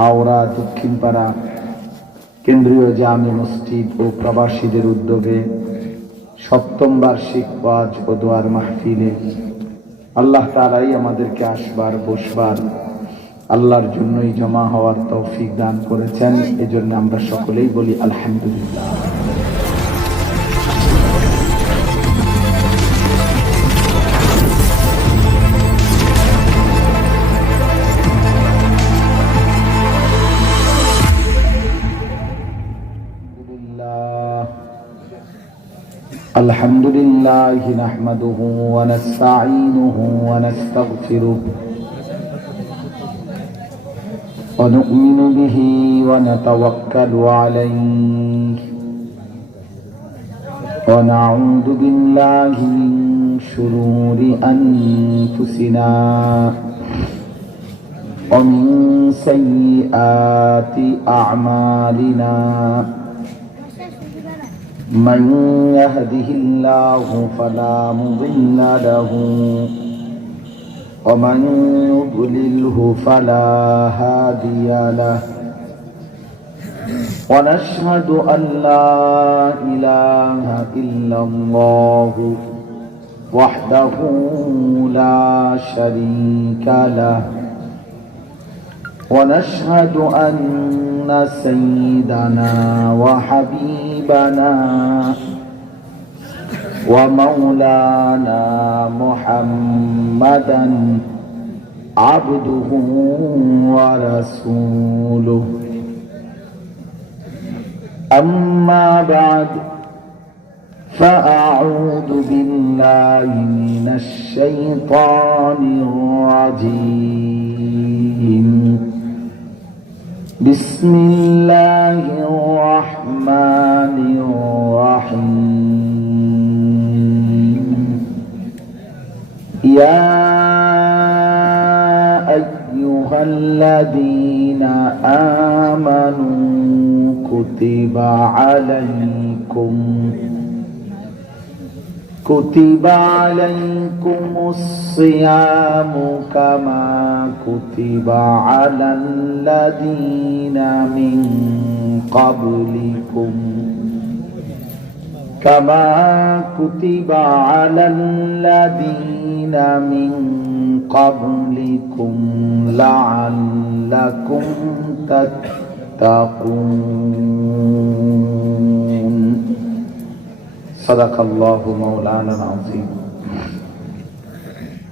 হাওড়া দক্ষিণপাড়া কেন্দ্রীয় জামে মসজিদ ও প্রবাসীদের উদ্যোগে সপ্তম বার্ষিক ওয়াজ ও দোয়ার মাহফিলে আল্লাহ তাআলাই আমাদেরকে আসবার বসবার আল্লাহর জন্যই জমা হওয়ার তৌফিক দান করেছেন। এজন্য আমরা সকলেই বলি আলহামদুলিল্লাহ। আলহামদুলিল্লাহ নাহমাদুহু ওয়া নাস্তাঈনুহু ওয়া নাস্তাগফিরুহু ওয়া নু'মিনু বিহি ওয়া নাতাওয়াক্কালু আলাইহি ওয়া নাউযু বিল্লাহি মিন শুরুরি আনফুসিনা ওয়া মিন সাইয়্যাতি আ'মালিনা من يهده الله فلا مضل له ومن يضلله فلا هادي له ونشهد أن لا إله إلا الله وحده لا شريك له ونشهد أن سيدنا وحبيبنا ومولانا محمدا عبده ورسوله أما بعد فأعوذ بالله من الشيطان الرجيم بسم الله الرحمن الرحيم يا أيها الذين آمنوا كتب عليكم الصيام كما كتب على الذين من قبلكم لعلكم تتقون صدق الله مولانا العظيم.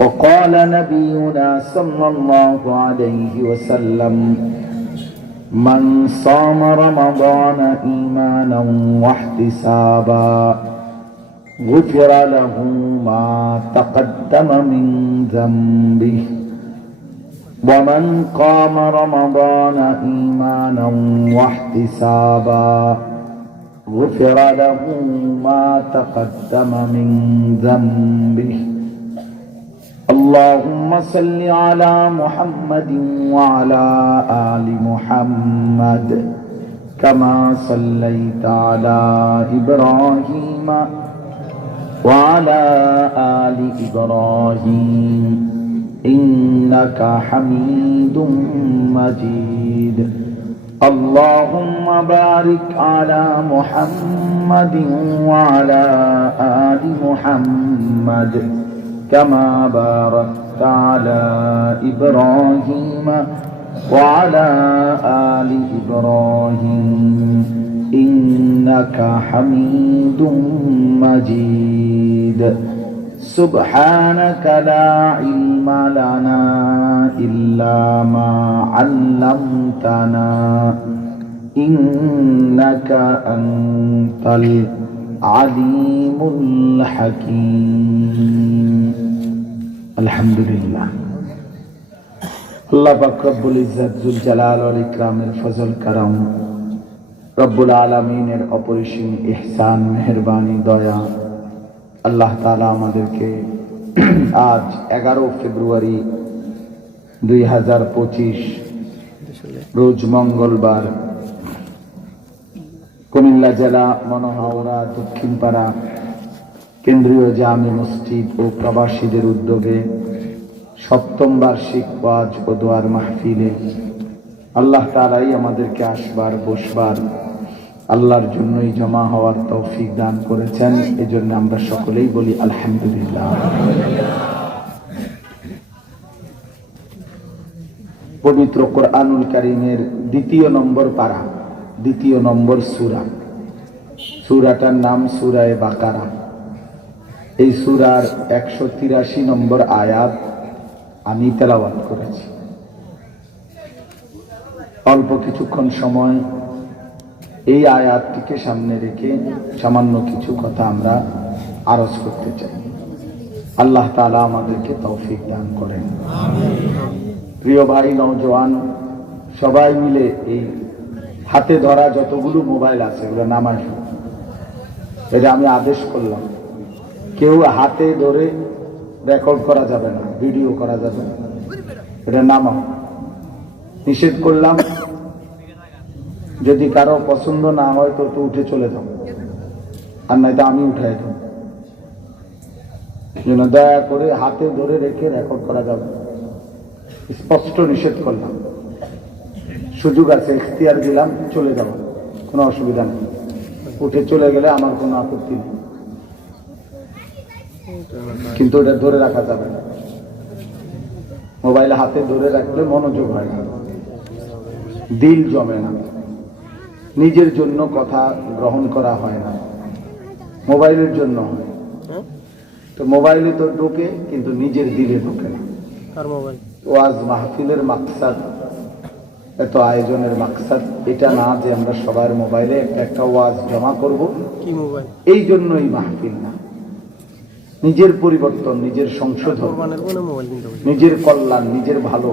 وقال نبينا صلى الله عليه وسلم من صام رمضان إيمانا واحتسابا غفر له ما تقدم من ذنبه ومن قام رمضان إيمانا واحتسابا غفر له ما تقدم من ذنبه. اللهم صل على محمد وعلى آل محمد كما صليت على إبراهيم وعلى آل إبراهيم إنك حميد مجيد. اللهم بارك على محمد وعلى آل محمد كما باركت على إبراهيم وعلى آل إبراهيم إنك حميد مجيد. سبحانك لا علم لنا إلا ما علمتنا إنك أنت العليم الحكيم. الحمد لله. আল্লাহ পাক রব্বুল ইজ্জত জুল জালাল ওয়াল ইকরামের ফজল করম, রব্বুল আলামিনের অপরিসীম ইহসান মেহেরবানি দয়া, আল্লাহ তাআলা আমাদেরকে আজ 11 ফেব্রুয়ারি 2025 রোজ মঙ্গলবার কুমিল্লা জেলা মনোহাওড়া দক্ষিণপাড়া কেন্দ্রীয় জামে মসজিদ ও প্রবাসীদের উদ্যোগে সপ্তম বার্ষিক ওয়াজ ও দোয়ার মাহফিলে আল্লাহ তাআলাই আমাদেরকে আসবার বসবার আল্লাহর জন্যই জমা হওয়ার তৌফিক দান করেছেন। এজন্য আমরা সকলেই বলি আলহামদুলিল্লাহ। পবিত্র কোরআনুল কারীমের ২য় নম্বর পারা, ২য় নম্বর সূরা। সূরাটার নাম সূরায়ে বাকারা। এই সূরার ১৮৩ নম্বর আয়াত আমি তেলাওয়াত করেছি। অল্প কিছুক্ষণ সময় এই আয়াতটিকে সামনে রেখে সামান্য কিছু কথা আমরা আরজ করতে চাই। আল্লাহ তাআলা আমাদেরকে তৌফিক দান করেন। প্রিয় ভাই নওজোয়ান, সবাই মিলে এই হাতে ধরা যতগুলো মোবাইল আছে এগুলো নামাই। এটা আমি আদেশ করলাম, কেউ হাতে ধরে রেকর্ড করা যাবে না, ভিডিও করা যাবে না, এটা নামাও। নিষেধ করলাম, যদি কারো পছন্দ না হয় তো উঠে চলে যাও, আর নয়তো আমি উঠাই দেব। যেন দয়া করে হাতে ধরে রেখে রেকর্ড করা যাবে, স্পষ্ট নিষেধ করলাম। সুযোগ আছে, ইখতিয়ার দিলাম, চলে যাও, কোনো অসুবিধা নেই। উঠে চলে গেলে আমার কোনো আপত্তি নেই, কিন্তু ওটা ধরে রাখা যাবে না। মোবাইল হাতে ধরে রাখলে মনোযোগ হয় না, দিল জমে না, নিজের জন্য কথা গ্রহণ করা হয় না, মোবাইলের জন্য হয়। তো মোবাইলে তো ঢোকে কিন্তু নিজের দিলে ঢোকে না। ওয়াজ মাহফিলের মাকসাদ, এত আয়োজনের মাকসাদ এটা না যে আমরা সবার মোবাইলে একটা ওয়াজ জমা করব, এই জন্যই মাহফিল না। নিজের পরিবর্তন, নিজের সংশোধন, নিজের কল্যাণ, নিজের ভালো,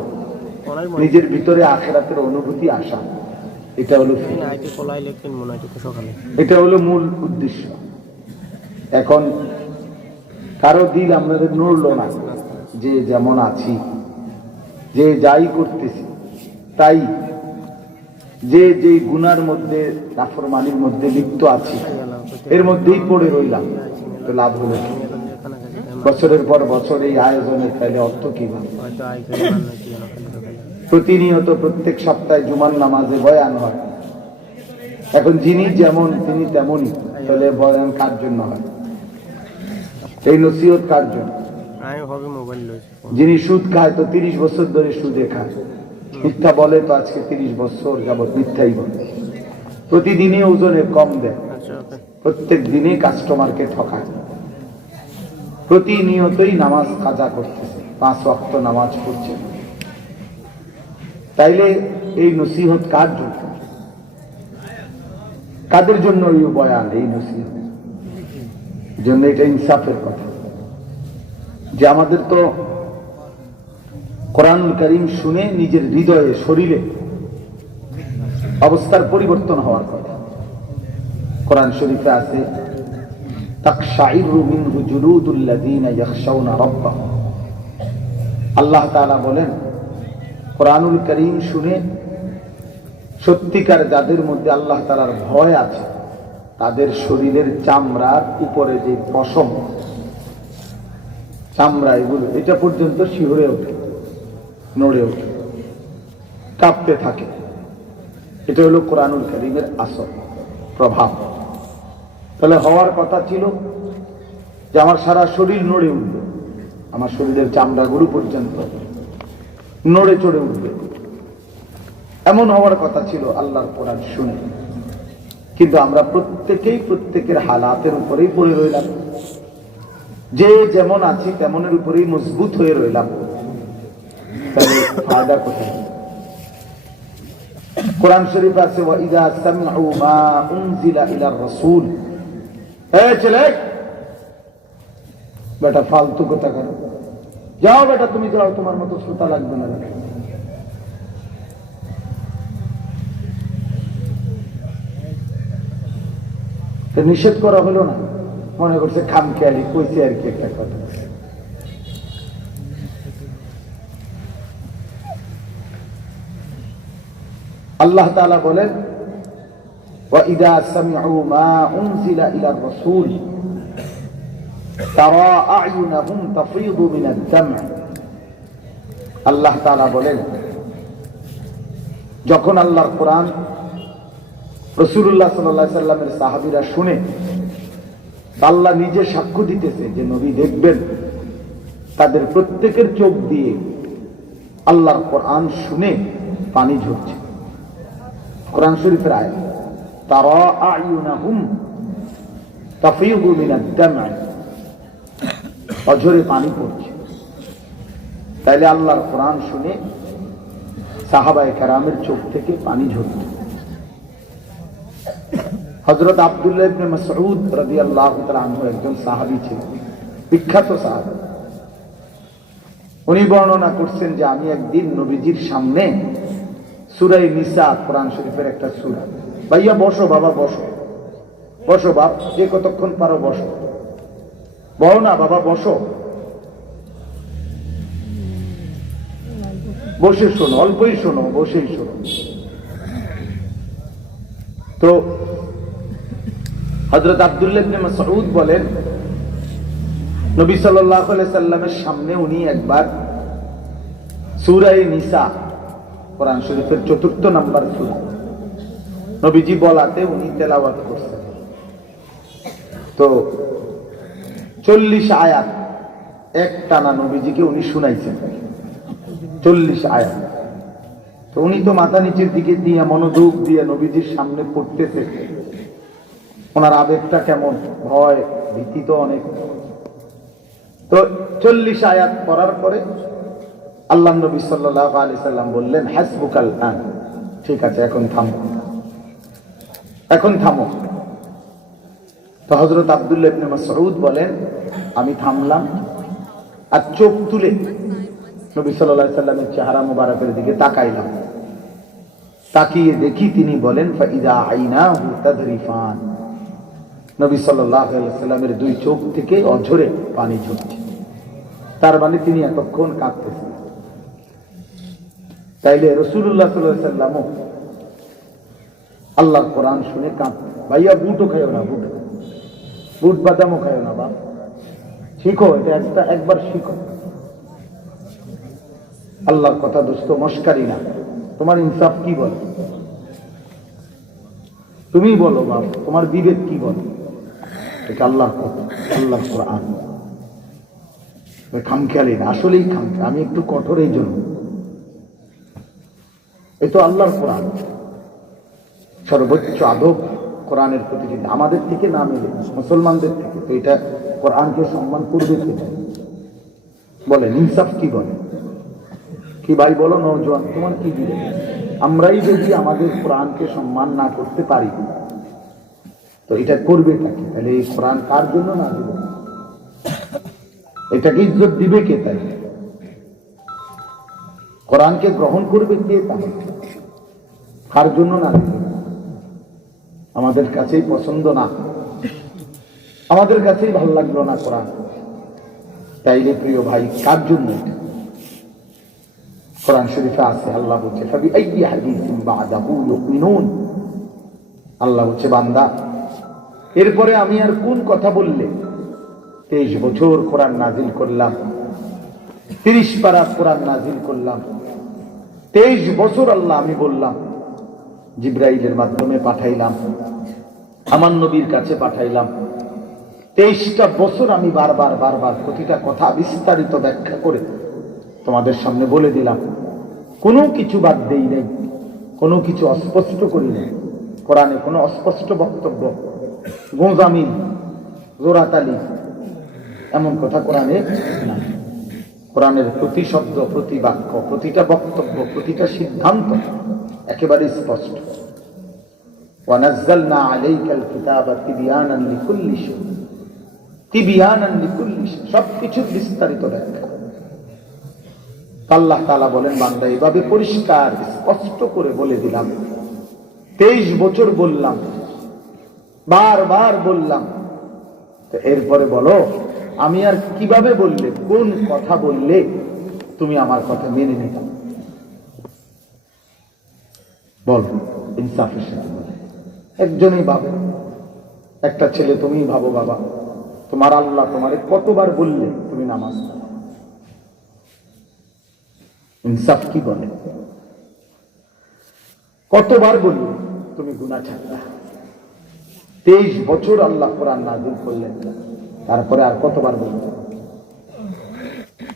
নিজের ভিতরে আখিরাতের অনুভূতি আসা, এটা হলো এটা হলো মূল উদ্দেশ্য। এখন কারো দিল আমাদের নড়লো না, যে যেমন আছি, যে যাই করতেছি তাই, যে যে গুনার মধ্যে, নাফরমানির মধ্যে লিপ্ত আছি, এর মধ্যেই পড়ে রইলাম, তো লাভ হলো। বছরের পর বছর এই আয়োজনের তাইলে অর্থ কি? প্রতিনিয়ত প্রত্যেক সপ্তাহে জুমার নামাজে বয়ান হয়। এখন যিনি যেমন তিনি তেমনই, তাহলে বয়ান কার জন্য হয়? এই নসিহত কার জন্য? যিনি সুদ খায় তো 30 বছর ধরে সুদে খায়, মিথ্যা বলে তো আজকে 30 বছর যাবৎ মিথ্যাই বলে, প্রতিদিনই ওজনে কম দেয়, প্রত্যেক দিনে কাস্টমারকে ঠকায়, প্রতিনিয়তই নামাজ কাজা করতেছে, 5 ওয়াক্ত নামাজ পড়ছে। তাইলে এই নসিহত কার জন্য? কাদের জন্য এই বয়ান, এই নসিহত জন্য? এটা ইনসাফের কথা যে আমাদের তো কোরআনুল কারীম শুনে নিজের হৃদয়ে, শরীরে অবস্থার পরিবর্তন হওয়ার কথা। কোরআন শরীফে আছে, তাকশাইরু মিনহু জুলুদুল্লাযীনা ইয়াখশাউনা রাব্বাহুম। আল্লাহ তাআলা বলেন, কোরআনুল কারীম শুনে সত্যিকার যাদের মধ্যে আল্লাহ তাআলার ভয় আছে, তাদের শরীরের চামড়ার উপরে যে পশম, চামড়া, এগুলো এটা পর্যন্ত শিহরে ওঠে, নড়ে ওঠে, কাঁপতে থাকে। এটা হলো কোরআনুল কারীমের আসর, প্রভাব। তাহলে হওয়ার কথা ছিল যে আমার সারা শরীর নড়ে উঠবে, আমার শরীরের চামড়াগুলো পর্যন্ত নড়ে চড়ে উঠবে, এমন হওয়ার কথা ছিল আল্লাহর কোরআন শুনে। কিন্তু আমরা প্রত্যেকেই প্রত্যেকের হালাতের উপরেই পড়ে রইলাম, যে যেমন আছি তেমনের উপরেই মজবুত হয়ে রইলাম। তাহলে ফায়দা কোথায়? কোরআন শরীফ আছে, ওয়া ইযা সামি'উ মা উনজিলা ইলার রাসূল। এই ছেলে, বেটা ফালতু কথা করো, যাও বেটা, তুমি যাও, তোমার মতো শ্রোতা লাগবে না। নিষেধ করা হলো না, মনে করছে খামখেয়ালি কইছে আর কি একটা কথা। আল্লাহ তাআলা বলেন, ওয়া ইযা সামি'উ মা উনজিলা ইলার রাসূল তারা আ'য়ুনাহুম তাফীদু মিনাদ দাম'। আল্লাহ তাআলা বলেন, যখন আল্লাহর কোরআন রাসূলুল্লাহ সাল্লাল্লাহু আলাইহি সাল্লামের সাহাবীরা শুনে, আল্লাহ নিজে সাক্ষ্য দিতেছে যে নবী দেখবেন তাদের প্রত্যেকের চোখ দিয়ে আল্লাহর কোরআন শুনে পানি ঝরছে। কোরআন শরীফের আয়াত, তারা আয়ুনাহুম তাফিযু মিনাদ দাম'i, অঝরে পানি পড়ছে। তাইলে আল্লাহর কোরআন শুনে সাহাবায়ে কেরামের চোখ থেকে পানি ঝরছে। হযরত আব্দুল্লাহ ইবনে মাসউদ রাদিয়াল্লাহু তাআলা আনহু একজন সাহাবী ছিলেন, বিখ্যাত সাহাবী। উনি বর্ণনা করছেন যে আমি একদিন নবীজির সামনে সূরা নিসা, কোরআন শরীফের একটা সূরা, ভাইয়া বসো বাবা, বসো বসো বাপ, যে কতক্ষণ পারো বসো, বলো না বাবা, বসো, বসে শোনো, অল্পই শোনো, বসেই শোনো। তো হযরত আব্দুল্লাহ ইবনে মাসউদ বলেন, নবী সাল্লাল্লাহু আলাইহি সাল্লামের সামনে উনি একবার সূরা নিসা, কোরআন শরীফের ৪র্থ নাম্বার সূরা, নবীজি বলাতে উনি তেলাওয়াত করছেন। তো 40 আয়াত এক টানা নবীজিকে উনি শুনাইছেন, 40 আয়াত। তো উনি তো মাথা নিচের দিকে দিয়ে মনোযোগ দিয়ে নবীজির সামনে পড়তেছে। ওনার আবেগটা কেমন, ভয় ভীতি তো অনেক। তো 40 আয়াত পড়ার পরে আল্লাহ নবী সাল্লাল্লাহু আলাইহি সাল্লাম বললেন, হাসবুকাল আন, ঠিক আছে এখন থামো, এখন থামো। তো হযরত আব্দুল্লাহ ইবনে মাসউদ বলেন, আমি থামলাম আর চোখ তুলে নবী সাল্লাল্লাহু আলাইহি সাল্লামের চেহারা মুবারকের দিকে তাকাইলাম। তাকিয়ে দেখি তিনি বলেন, ফাইদা আইনাহু তাদরিফান, নবী সাল্লাল্লাহু আলাইহি সাল্লামের দুই চোখ থেকে অঝরে পানি ঝরছে। তার মানে তিনি এতক্ষণ কাঁদতেছেন। তাইলে রাসূলুল্লাহ সাল্লাল্লাহু আলাইহি সাল্লামও আল্লাহর কোরআন শুনে কাঁদতেন। ভাইয়া বুটও খাইও না, বুট বাদামও খাইও না, বা শিখো, এটা একবার শিখো। আল্লাহর কথা দোস্ত মস্কারি না। তোমার ইনসাফ কি বলে তুমি বলো বাপ, তোমার বিবেক কি বলে? এটা আল্লাহর কথা, আল্লাহর কোরআন। খামখেয়ালি না, আসলেই খামখেয়ালি। আমি একটু কঠোর এই জন্য, এই তো আল্লাহর কোরআন, সর্বোচ্চ আদব কোরআনের প্রতি যদি আমাদের থেকে না মেলে, মুসলমানদের থেকে, তো এটা কোরআনকে সম্মান করবে কে? বলেন ইনসাফ কি বলে? কি ভাই বলো নওজোয়ান, তোমার কি দিবে? আমরাই যদি আমাদের কোরআনকে সম্মান না করতে পারি, তো এটা করবে কাকে? তাহলে এই কোরআন কার জন্য না দিবে? এটাকে ইজ্জত দিবে কে? তাই কোরআনকে গ্রহণ করবে কে? তাহলে কার জন্য না দিবে? আমাদের কাছেই পছন্দ না, আমাদের কাছেই ভালো লাগলো না কোরআন, তাইলে প্রিয় ভাই কার জন্য? কোরআন শরীফে আছে, আল্লাহ বলছে, ফাবিআইয়ি হাদিসিন বা'দাহু ইউমিনুন, আল্লাহ বলছে, বান্দা এরপরে আমি আর কোন কথা বললে? 23 বছর কোরআন নাজিল করলাম, 30 পারা কোরআন নাজিল করলাম, 23 বছর আল্লাহ আমি বললাম, জিবরাইলের মাধ্যমে পাঠাইলাম, আমার নবীর কাছে পাঠাইলাম, 23টা বছর আমি বারবার প্রতিটা কথা বিস্তারিত ব্যাখ্যা করে তোমাদের সামনে বলে দিলাম, কোনো কিছু বাদ দেই নাই, কোনো কিছু অস্পষ্ট করি নাই। কোরআনে কোনো অস্পষ্ট বক্তব্য, গোঁজামিল, জোরাতালি এমন কথা কোরআনে নাই। কোরআনের প্রতি শব্দ, প্রতি বাক্য, প্রতিটা বক্তব্য, প্রতিটা সিদ্ধান্ত একেবারে স্পষ্ট। ওয়ানাজ্জালনা আলাইকাল কিতাবা তিবয়ানান লিকুল্লি শাই, তিবয়ানান লিকুল্লি শাই, সবকিছুর বিস্তারিত ব্যাখ্যা। আল্লাহ তাআলা বলেন, বান্দা এভাবে পরিষ্কার স্পষ্ট করে বলে দিলাম, 23 বছর বললাম, বারবার বললাম, তো এরপরে বলো আমি আর কিভাবে বললে, কোন কথা বললে তুমি আমার কথা মেনে নিতে? বল ইনসাফের সাথে বলে। একজনই ভাবে, একটা ছেলে তুমি ভাবো, বাবা তোমার আল্লাহ তোমারে কতবার বললে তুমি নামাজ পড়ো? ইনসাফ কি বলে? কতবার বলল তুমি গুনাহ ছাড়বা? 23 বছর আল্লাহ কোরআন নাযিল করলেন, তারপরে আর কতবার বলল?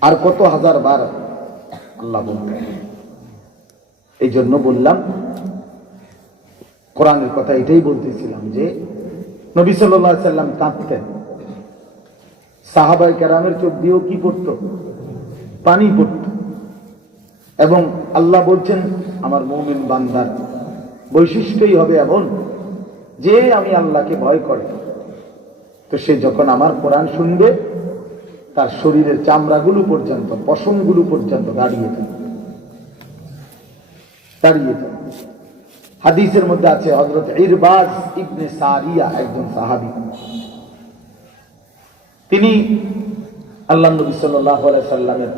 আর কত হাজার বার আল্লাহ বলতেন। এই জন্য বললাম, কোরআনের কথা এটাই বলতেছিলাম যে নবী সাল্লাল্লাহু আলাইহি সাল্লাম কাঁদতেন, সাহাবায়ে কেরামের চোখ দিয়েও কি পড়তো? পানি পড়তো। এবং আল্লাহ বলছেন আমার মুমিন বান্দার বৈশিষ্ট্যই হবে এমন যে আমি আল্লাহকে ভয় করে, তো সে যখন আমার কোরআন শুনবে তার শরীরের চামড়াগুলো পর্যন্ত, পশমগুলো পর্যন্ত দাঁড়িয়ে যাবে। হাদিসের মধ্যে আছে হযরত ইরবাজ ইবনে সারিয়া একজন সাহাবী, তিনি আল্লাহ নবী সাল্লাল্লাহু আলাইহি সাল্লামের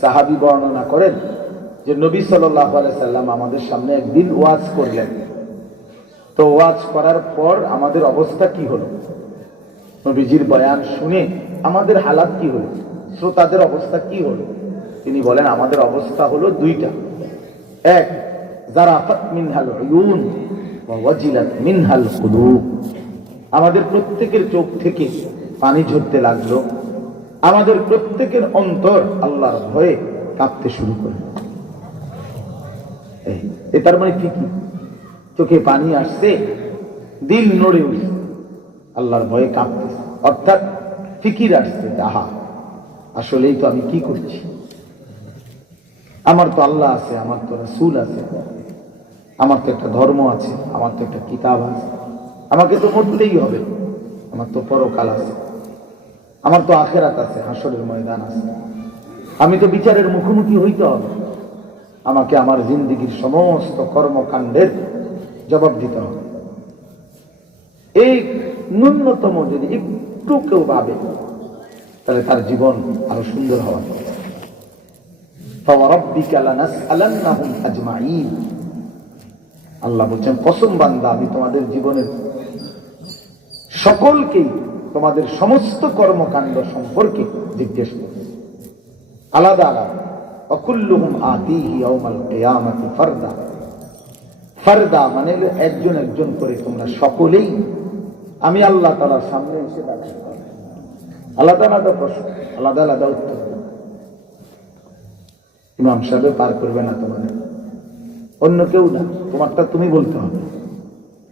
সাহাবী, বর্ণনা করেন যে নবী সাল্লাল্লাহু আলাইহি সাল্লাম আমাদের সামনে একদিন ওয়াজ করলেন। তো ওয়াজ করার পর আমাদের অবস্থা কি হলো? নবীজির বয়ান শুনে আমাদের হালাত কি হলো? শ্রোতাদের অবস্থা কি হলো? তিনি বলেন আমাদের অবস্থা হলো দুইটা। এক, জারাফাত মিনহাল উয়ুন ওয়া ওয়াজিলাত মিনহাল কুলুব, আমাদের প্রত্যেকের চোখ থেকে পানি ঝরতে লাগলো, আমাদের প্রত্যেকের অন্তর আল্লাহর ভয়ে কাঁপতে শুরু করলো। তার মানে ঠিকই চোখে পানি আসছে, দিল নড়ে উঠছে, আল্লাহর ভয়ে কাঁপতেছে, অর্থাৎ ফিকির আসছে, আহা আসলেই তো আমি কি করছি, আমার তো আল্লাহ আছে, আমার তো রাসূল আছে, আমার তো একটা ধর্ম আছে, আমার তো একটা কিতাব আছে, আমাকে তো মরতেই হবে, আমার তো পরকাল আছে, আমার তো আখিরাত আছে, হাসরের ময়দান আছে, আমি তো বিচারের মুখোমুখি হইতে হবে, আমাকে আমার জিন্দেগীর সমস্ত কর্মকাণ্ডের জবাব দিতে হবে। এই ন্যূনতম যদি একটু কেউ ভাবে তাহলে তার জীবন আরো সুন্দর হওয়া যায়। আল্লাহ বলছেন কসম বান্দা, আমি তোমাদের জীবনের সকলকেই তোমাদের সমস্ত কর্মকাণ্ড সম্পর্কে জিজ্ঞেস করছি, আলাদা আলাদা। অকুল্লুহুম আতিহি ইয়াউমাল কিয়ামাতি ফারদা, ফারদা মানে একজন একজন করে তোমরা সকলেই আমি আল্লাহ তাআলার সামনে এসে দাঁড়াবে। আলাদা আলাদা প্রশ্ন, আলাদা আলাদা উত্তর। ইমাম সাহেব পার করবে না তোমাদের, অন্য কেউ না, তোমারটা তুমি বলতে হবে,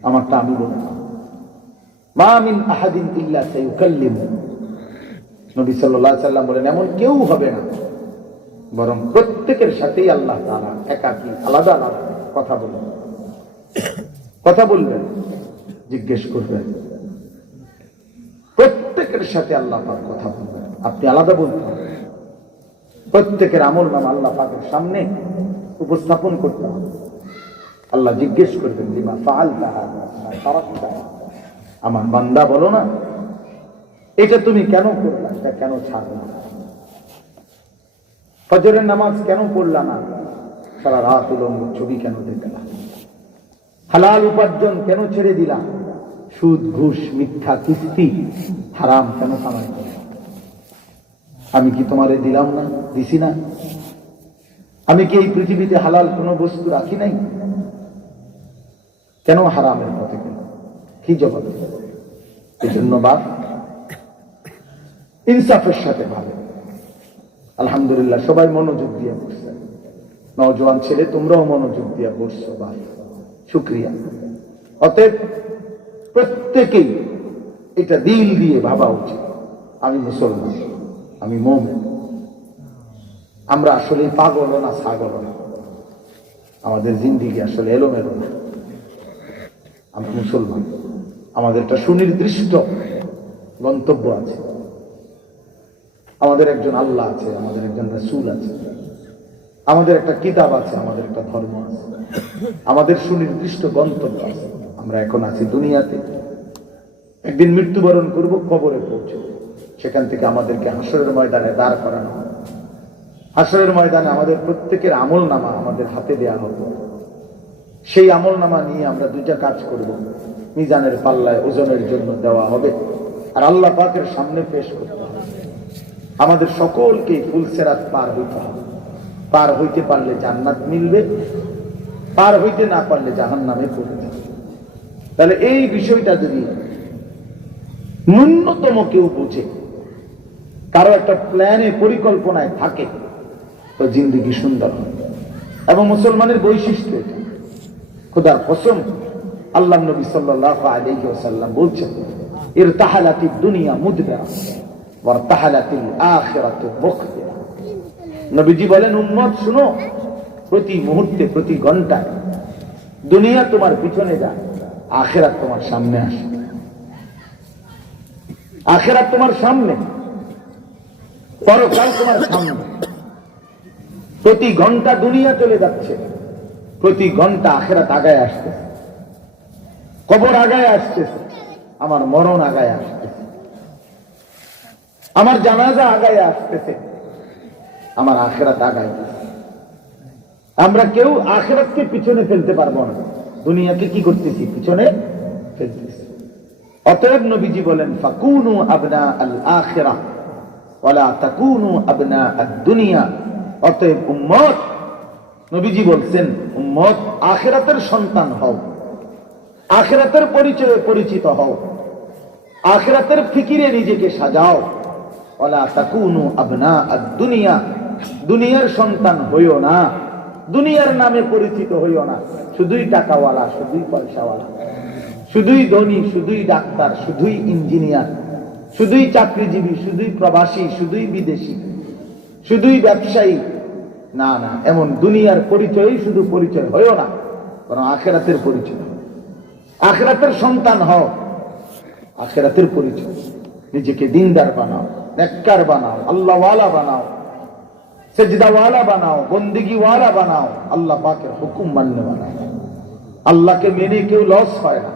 আমারটা আমি বলতে হবে। মা মিন আহাদিন ইল্লা সায়ুকাল্লিমু, নবী সাল্লাল্লাহু আলাইহি সাল্লাম বলেন এমন কেউ হবে না, বরং প্রত্যেকের সাথেই আল্লাহ তাআলা একাকী আলাদা আলাদা কথা বলবেন, জিজ্ঞেস করবেন, প্রত্যেকের সাথে আল্লাহ পাক কথা বলবেন, আপনি আলাদা বলতে হবে। প্রত্যেকের আমলনামা আল্লাহ পাকের সামনে উপস্থাপন করতে হবে। আল্লাহ জিজ্ঞেস করবেন লিমা ফাআলতা হাযা, আমার বান্দা বলো না এটা তুমি কেন করলা, এটা কেন ছাড়লা, ফজরের নামাজ কেন পড়লা না, সারা রাত উলঙ্গ ছবি কেন দেখলা, হালাল উপার্জন কেন ছেড়ে দিলা, সুদ ঘুষ মিথ্যা কিস্তি হারাম কেন কামাই করলা, আমি কি তোমারে দিলাম না, দিছি না, আমি কি এই পৃথিবীতে হালাল কোনো বস্তু রাখি নাই, কেন হারামের পথে গেল, কি জবাব? এই জন্য বাপ ইনসাফের সাথে ভালো। আলহামদুলিল্লাহ সবাই মনোযোগ দিয়ে পড়ছে, নওজোয়ান ছেলে তোমরাও মনোযোগ দিয়ে পড়ছো, বা শুকরিয়া। অতএব প্রত্যেকেই এটা দিল দিয়ে ভাবা উচিত, আমি মুসলমান, আমি মুমিন, আমরা আসলে পাগল না ছাগল না, আমাদের জিন্দেগি আসলে এলোমেলো না, আমরা মুসলমান, আমাদের একটা সুনির্দিষ্ট গন্তব্য আছে, আমাদের একজন আল্লাহ আছে, আমাদের একজন রাসূল আছে, আমাদের একটা কিতাব আছে, আমাদের একটা ধর্ম আছে, আমাদের সুনির্দিষ্ট গন্তব্য আছে। আমরা এখন আছি দুনিয়াতে, একদিন মৃত্যুবরণ করব, কবরে পৌঁছব, সেখান থেকে আমাদেরকে হাসরের ময়দানে দাঁড় করানো হবে। হাসরের ময়দানে আমাদের প্রত্যেকের আমলনামা আমাদের হাতে দেয়া হবে। সেই আমলনামা নিয়ে আমরা দুইটা কাজ করব, মিজানের পাল্লায় ওজনের জন্য দেওয়া হবে, আর আল্লাহ পাকের সামনে পেশ করতে হবে। আমাদের সকলকে ফুলসেরাত পার হইতে হবে, পার হইতে পারলে জান্নাত মিলবে, পার হইতে না পারলে জাহান্নামে পড়ে যাবে। তাহলে এই বিষয়টা যদি ন্যূনতম কেউ বুঝে, কারো একটা প্ল্যানে পরিকল্পনায় থাকে, তো জিন্দেগি সুন্দর হয়। এবং মুসলমানের বৈশিষ্ট্য এটা। খোদার কসম, আল্লাহ নবী সাল্লাল্লাহু আলাইহি ওয়াসাল্লাম বলছেন, ইরতাহালাতিদ দুনিয়া মুদবিরা ওয়ারতাহালাতিল আখিরাতু মুখবিরা। নবীজি বলেন, উম্মত শুনো, প্রতি মুহূর্তে প্রতি ঘন্টায় দুনিয়া তোমার পিছনে যায়, আখিরাত তোমার সামনে আসে। আখিরাত তোমার সামনে, পরকাল তোমার সামনে। প্রতি ঘন্টা দুনিয়া চলে যাচ্ছে, প্রতি ঘন্টা আখিরাত আগায় আসতেছে। কবর আগায় আসতেছে, আমার মরণ আগায় আসতেছে, আমার জানাজা আগায় আসতেছে, আমার আখিরাত আগায়। আমরা কেউ আখিরাতকে পিছনে ফেলতে পারবো না, দুনিয়াকে কি করতেছি? পিছনে ফেলতেছি। অতএব নবীজি বলেন, ফাকুনু আবনা আল আখিরাহ ওয়ালা তাকুনু আবনা আদ দুনিয়া। অতএব উম্মত, নবীজি বলছেন, উম্মত আখিরাতের সন্তান হও, আখিরাতের পরিচয়ে পরিচিত হও, আখিরাতের ফিকিরে নিজেকে সাজাও। ওয়ালা তাকুনু আবনা আদ দুনিয়া, দুনিয়ার সন্তান হইও না, দুনিয়ার নামে পরিচিত হইও না। শুধুই টাকাওয়ালা, শুধুই পয়সাওয়ালা, শুধুই ধনী, শুধুই ডাক্তার, শুধুই ইঞ্জিনিয়ার, শুধুই চাকরিজীবী, শুধুই প্রবাসী, শুধুই বিদেশি, শুধুই ব্যবসায়ী। না না, এমন দুনিয়ার পরিচয় শুধু পরিচয় হইও না, বরং আখিরাতের পরিচয়, আখিরাতের সন্তান হও, আখিরাতের পরিচয়। নিজেকে দিনদার বানাও, নেককার বানাও, আল্লাহওয়ালা বানাও, সেজদাওয়ালা বানাও, বন্দেগীওয়ালা বানাও, আল্লাহ পাকের হুকুম মানলে বানাও। আল্লাহকে মেনে কেউ লস হয় না,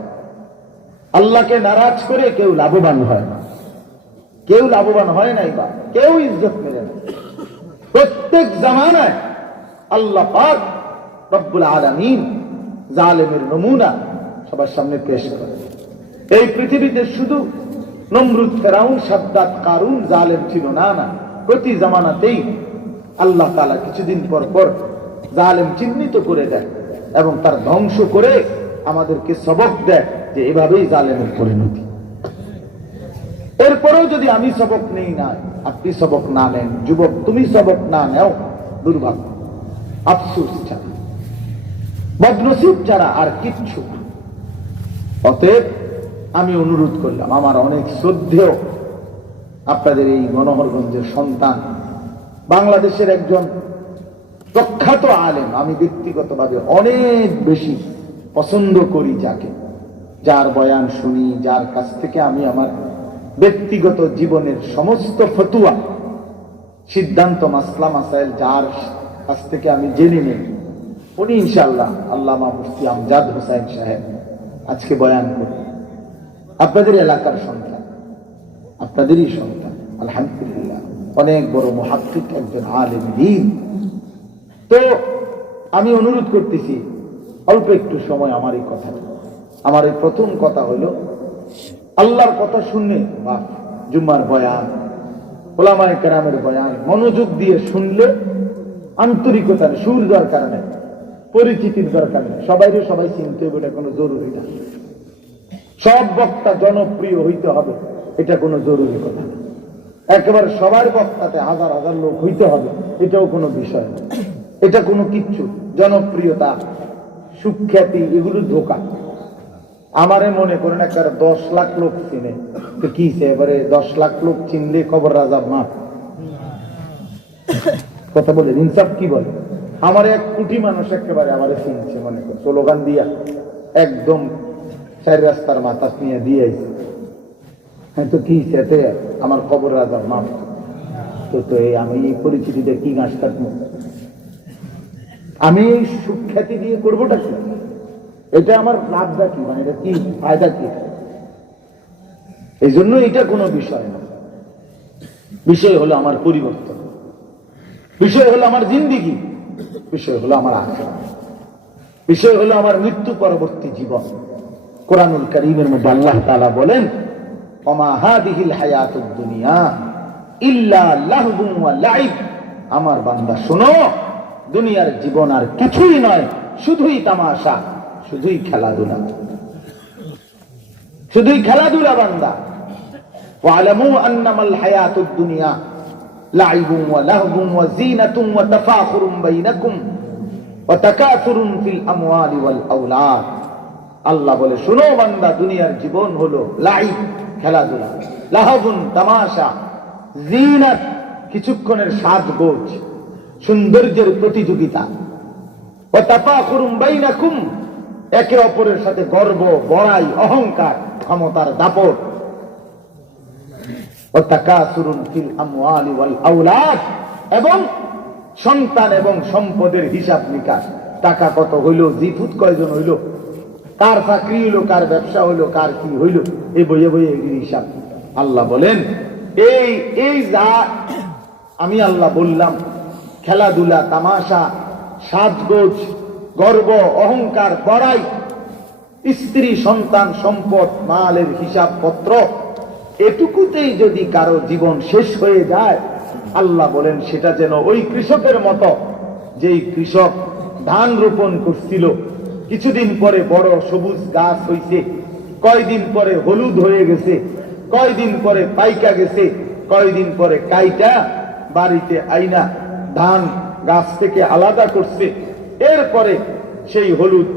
আল্লাহকে নারাজ করে কেউ লাভবান হয় না, কেউ লাভবান হয় নাই, বা কেউ ইজ্জত মেলে না। প্রত্যেক জামানায় আল্লাহ পাক রব্বুল আলামিন জালেমের নমুনা সবার সামনে পেশ করে। এই পৃথিবীতে শুধু নমরুদ, ফেরাউন, সাদ্দাত, কারুন জালেম ছিল না, না, প্রতি জামানাতেই আল্লাহ তাআলা কিছুদিন পর পর জালেম চিহ্নিত করে দেয় এবং তার ধ্বংস করে আমাদেরকে সবক দেয় যে এভাবেই জালেমের পরিণতি। এরপরেও যদি আমি সবক নেই না, আপনি সবক না নেন, যুবক তুমি সবক না নেও, দুর্ভাগ্য, আফসোস ছাড়া, বদনসিব ছাড়া আর কিচ্ছু। অতএব আমি অনুরোধ করলাম, আমার অনেক শ্রদ্ধেয় আপনাদের এই মনোহরগঞ্জের সন্তান, বাংলাদেশের একজন প্রখ্যাত আলেম, আমি ব্যক্তিগতভাবে অনেক বেশি পছন্দ করি যাকে, যার বয়ান শুনি, যার কাছ থেকে আমি আমার ব্যক্তিগত জীবনের সমস্ত ফতুয়া, সিদ্ধান্ত, মাসলা মাসাইল যার কাছ থেকে আমি জেনে নেই, উনি ইনশাআল্লাহ আল্লামা মুফতি আমজাদ হোসাইন সাহেব আজকে বয়ান করি। আপনাদের এলাকার সন্তান, আপনাদেরই সন্তান, আলহামদুলিল্লাহ, অনেক বড় মুহাক্কিক, একজন আলেম দ্বীন। তো আমি অনুরোধ করতেছি, অল্প একটু সময় আমার এই কথা, আমার এই প্রথম কথা হলো, আল্লাহর কথা শুনলে বা জুম্মার বয়ান, ওলামায়ে কেরামের বয়ান মনোযোগ দিয়ে শুনলে, আন্তরিকতার সুর দরকার নেই, পরিচিতির দরকার নেই, সবাই চিনতে হবে, এটা কোনো জরুরি না। সব বক্তা জনপ্রিয় হইতে হবে, এটা কোনো জরুরি কথা না। একেবারে সবার বক্তাতে হাজার হাজার লোক হইতে হবে, এটাও কোনো বিষয় না, এটা কোনো কিচ্ছু। জনপ্রিয়তা, সুখ্যাতি, এগুলো ধোঁকা। আমারে মনে করেন একটা 10 লাখ লোক চিনে, তো কি এবারে 10 লাখ লোক চিনলে খবর রাজাব মাফ, কথা বলে ইনসাফ কি বলে? আমার 1 কোটি মানুষ একেবারে আমারে চিনছে, মনে কর স্লোগান দিয়া একদম 4 রাস্তার মাথা নিয়ে দিয়ে, হ্যাঁ, তো কি সেতে আমার খবর রাজাব মাফ। তো আমি এই পরিচিতিতে কি গাছ কাটবো? আমি এই সুখ্যাতি দিয়ে করবোটা কি? এটা আমার লাভটা কি? মানে এটা কি ফায়দা কি? এই জন্য এটা কোনো বিষয় না। বিষয় হলো আমার পরিবর্তন, বিষয় হলো আমার জিন্দেগি, বিষয় হলো আমার আখিরাত, বিষয় হলো আমার মৃত্যু পরবর্তী জীবন। কোরআনুল কারীমের মধ্যে আল্লাহ তাআলা বলেন, ওমা হাদিহিল হায়াতুদ দুনিয়া ইল্লা লাহবুন ওয়া লাইব। আমার বান্দা শোনো, দুনিয়ার জীবন আর কিছুই নয় শুধুই তামাশা, শুধুই খেলাধুলা, শুধুই খেলাধুলা বান্দা। ওয়ালামু আন্নামাল হায়াতুদ দুনিয়া লাইবুন ওয়া লাহবুন ওয়া যিনাতুন ওয়া তাফাখুরুন বাইনাকুম ওয়া তাকাসুরুন ফিল আমওয়ালি ওয়াল আওলাদ। আল্লাহ বলে, শোনো বান্দা, দুনিয়ার জীবন হলো লাইব, খেলাধুলা, লাহবুন, তামাশা, যিনাত, কিছুক্ষণের সাজগোজ, সৌন্দর্যের প্রতিযোগিতা, ওয়া তাফাখুরুন বাইনাকুম, একে অপরের সাথে গর্ব, বড়াই, অহংকার, ক্ষমতার দাপট, ওয়া তাকাসুরুন ফিল আমওয়ালি ওয়াল আওলাদ, এবং সন্তান এবং সম্পদের হিসাব নিকাশ। টাকা কত হইল, জিফুত কয়জন হইল, কার চাকরি হইল, কার ব্যবসা হইল, কার কি হইল, এই বইয়ে বইয়ে হিসাব। আল্লাহ বলেন, এই যা আমি আল্লাহ বললাম, খেলাধুলা, তামাশা, সাজগোজ, গর্ব, অহংকার, বড়াই, স্ত্রী, সন্তান, সম্পদ, মালের হিসাব পত্র, এটুকুতেই যদি কারো জীবন শেষ হয়ে যায়, আল্লাহ বলেন সেটা যেন ওই কৃষকের মতো, যেই কৃষক ধান রোপণ করছিল, কিছুদিন পরে বড় সবুজ গাছ হইছে, কয়দিন পরে হলুদ হয়ে গেছে, কয়দিন পরে পাইকা গেছে, কয়দিন পরে কাইটা বাড়িতে আইনা ধান গাছ থেকে আলাদা করছে, এরপরে সেই হলুদ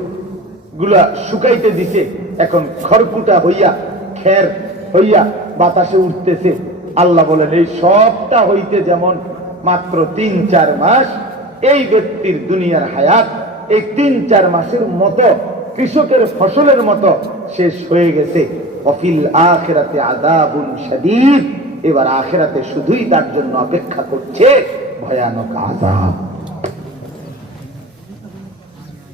গুলা শুকাইতে দিছে, এখন খড়কুটা হইয়া, খের হইয়া বাতাসে উঠতেছে। আল্লাহ বলেন, এই সবটা হইতে যেমন মাত্র ৩-৪ মাস, এই ব্যক্তির দুনিয়ার হায়াত এই ৩-৪ মাসের মতো, কৃষকের ফসলের মতো শেষ হয়ে গেছে। ওয়াফিল আখিরাতে আযাবুন শাদীদ, এবার আখিরাতে শুধুই তার জন্য অপেক্ষা করছে ভয়ানক আযাব।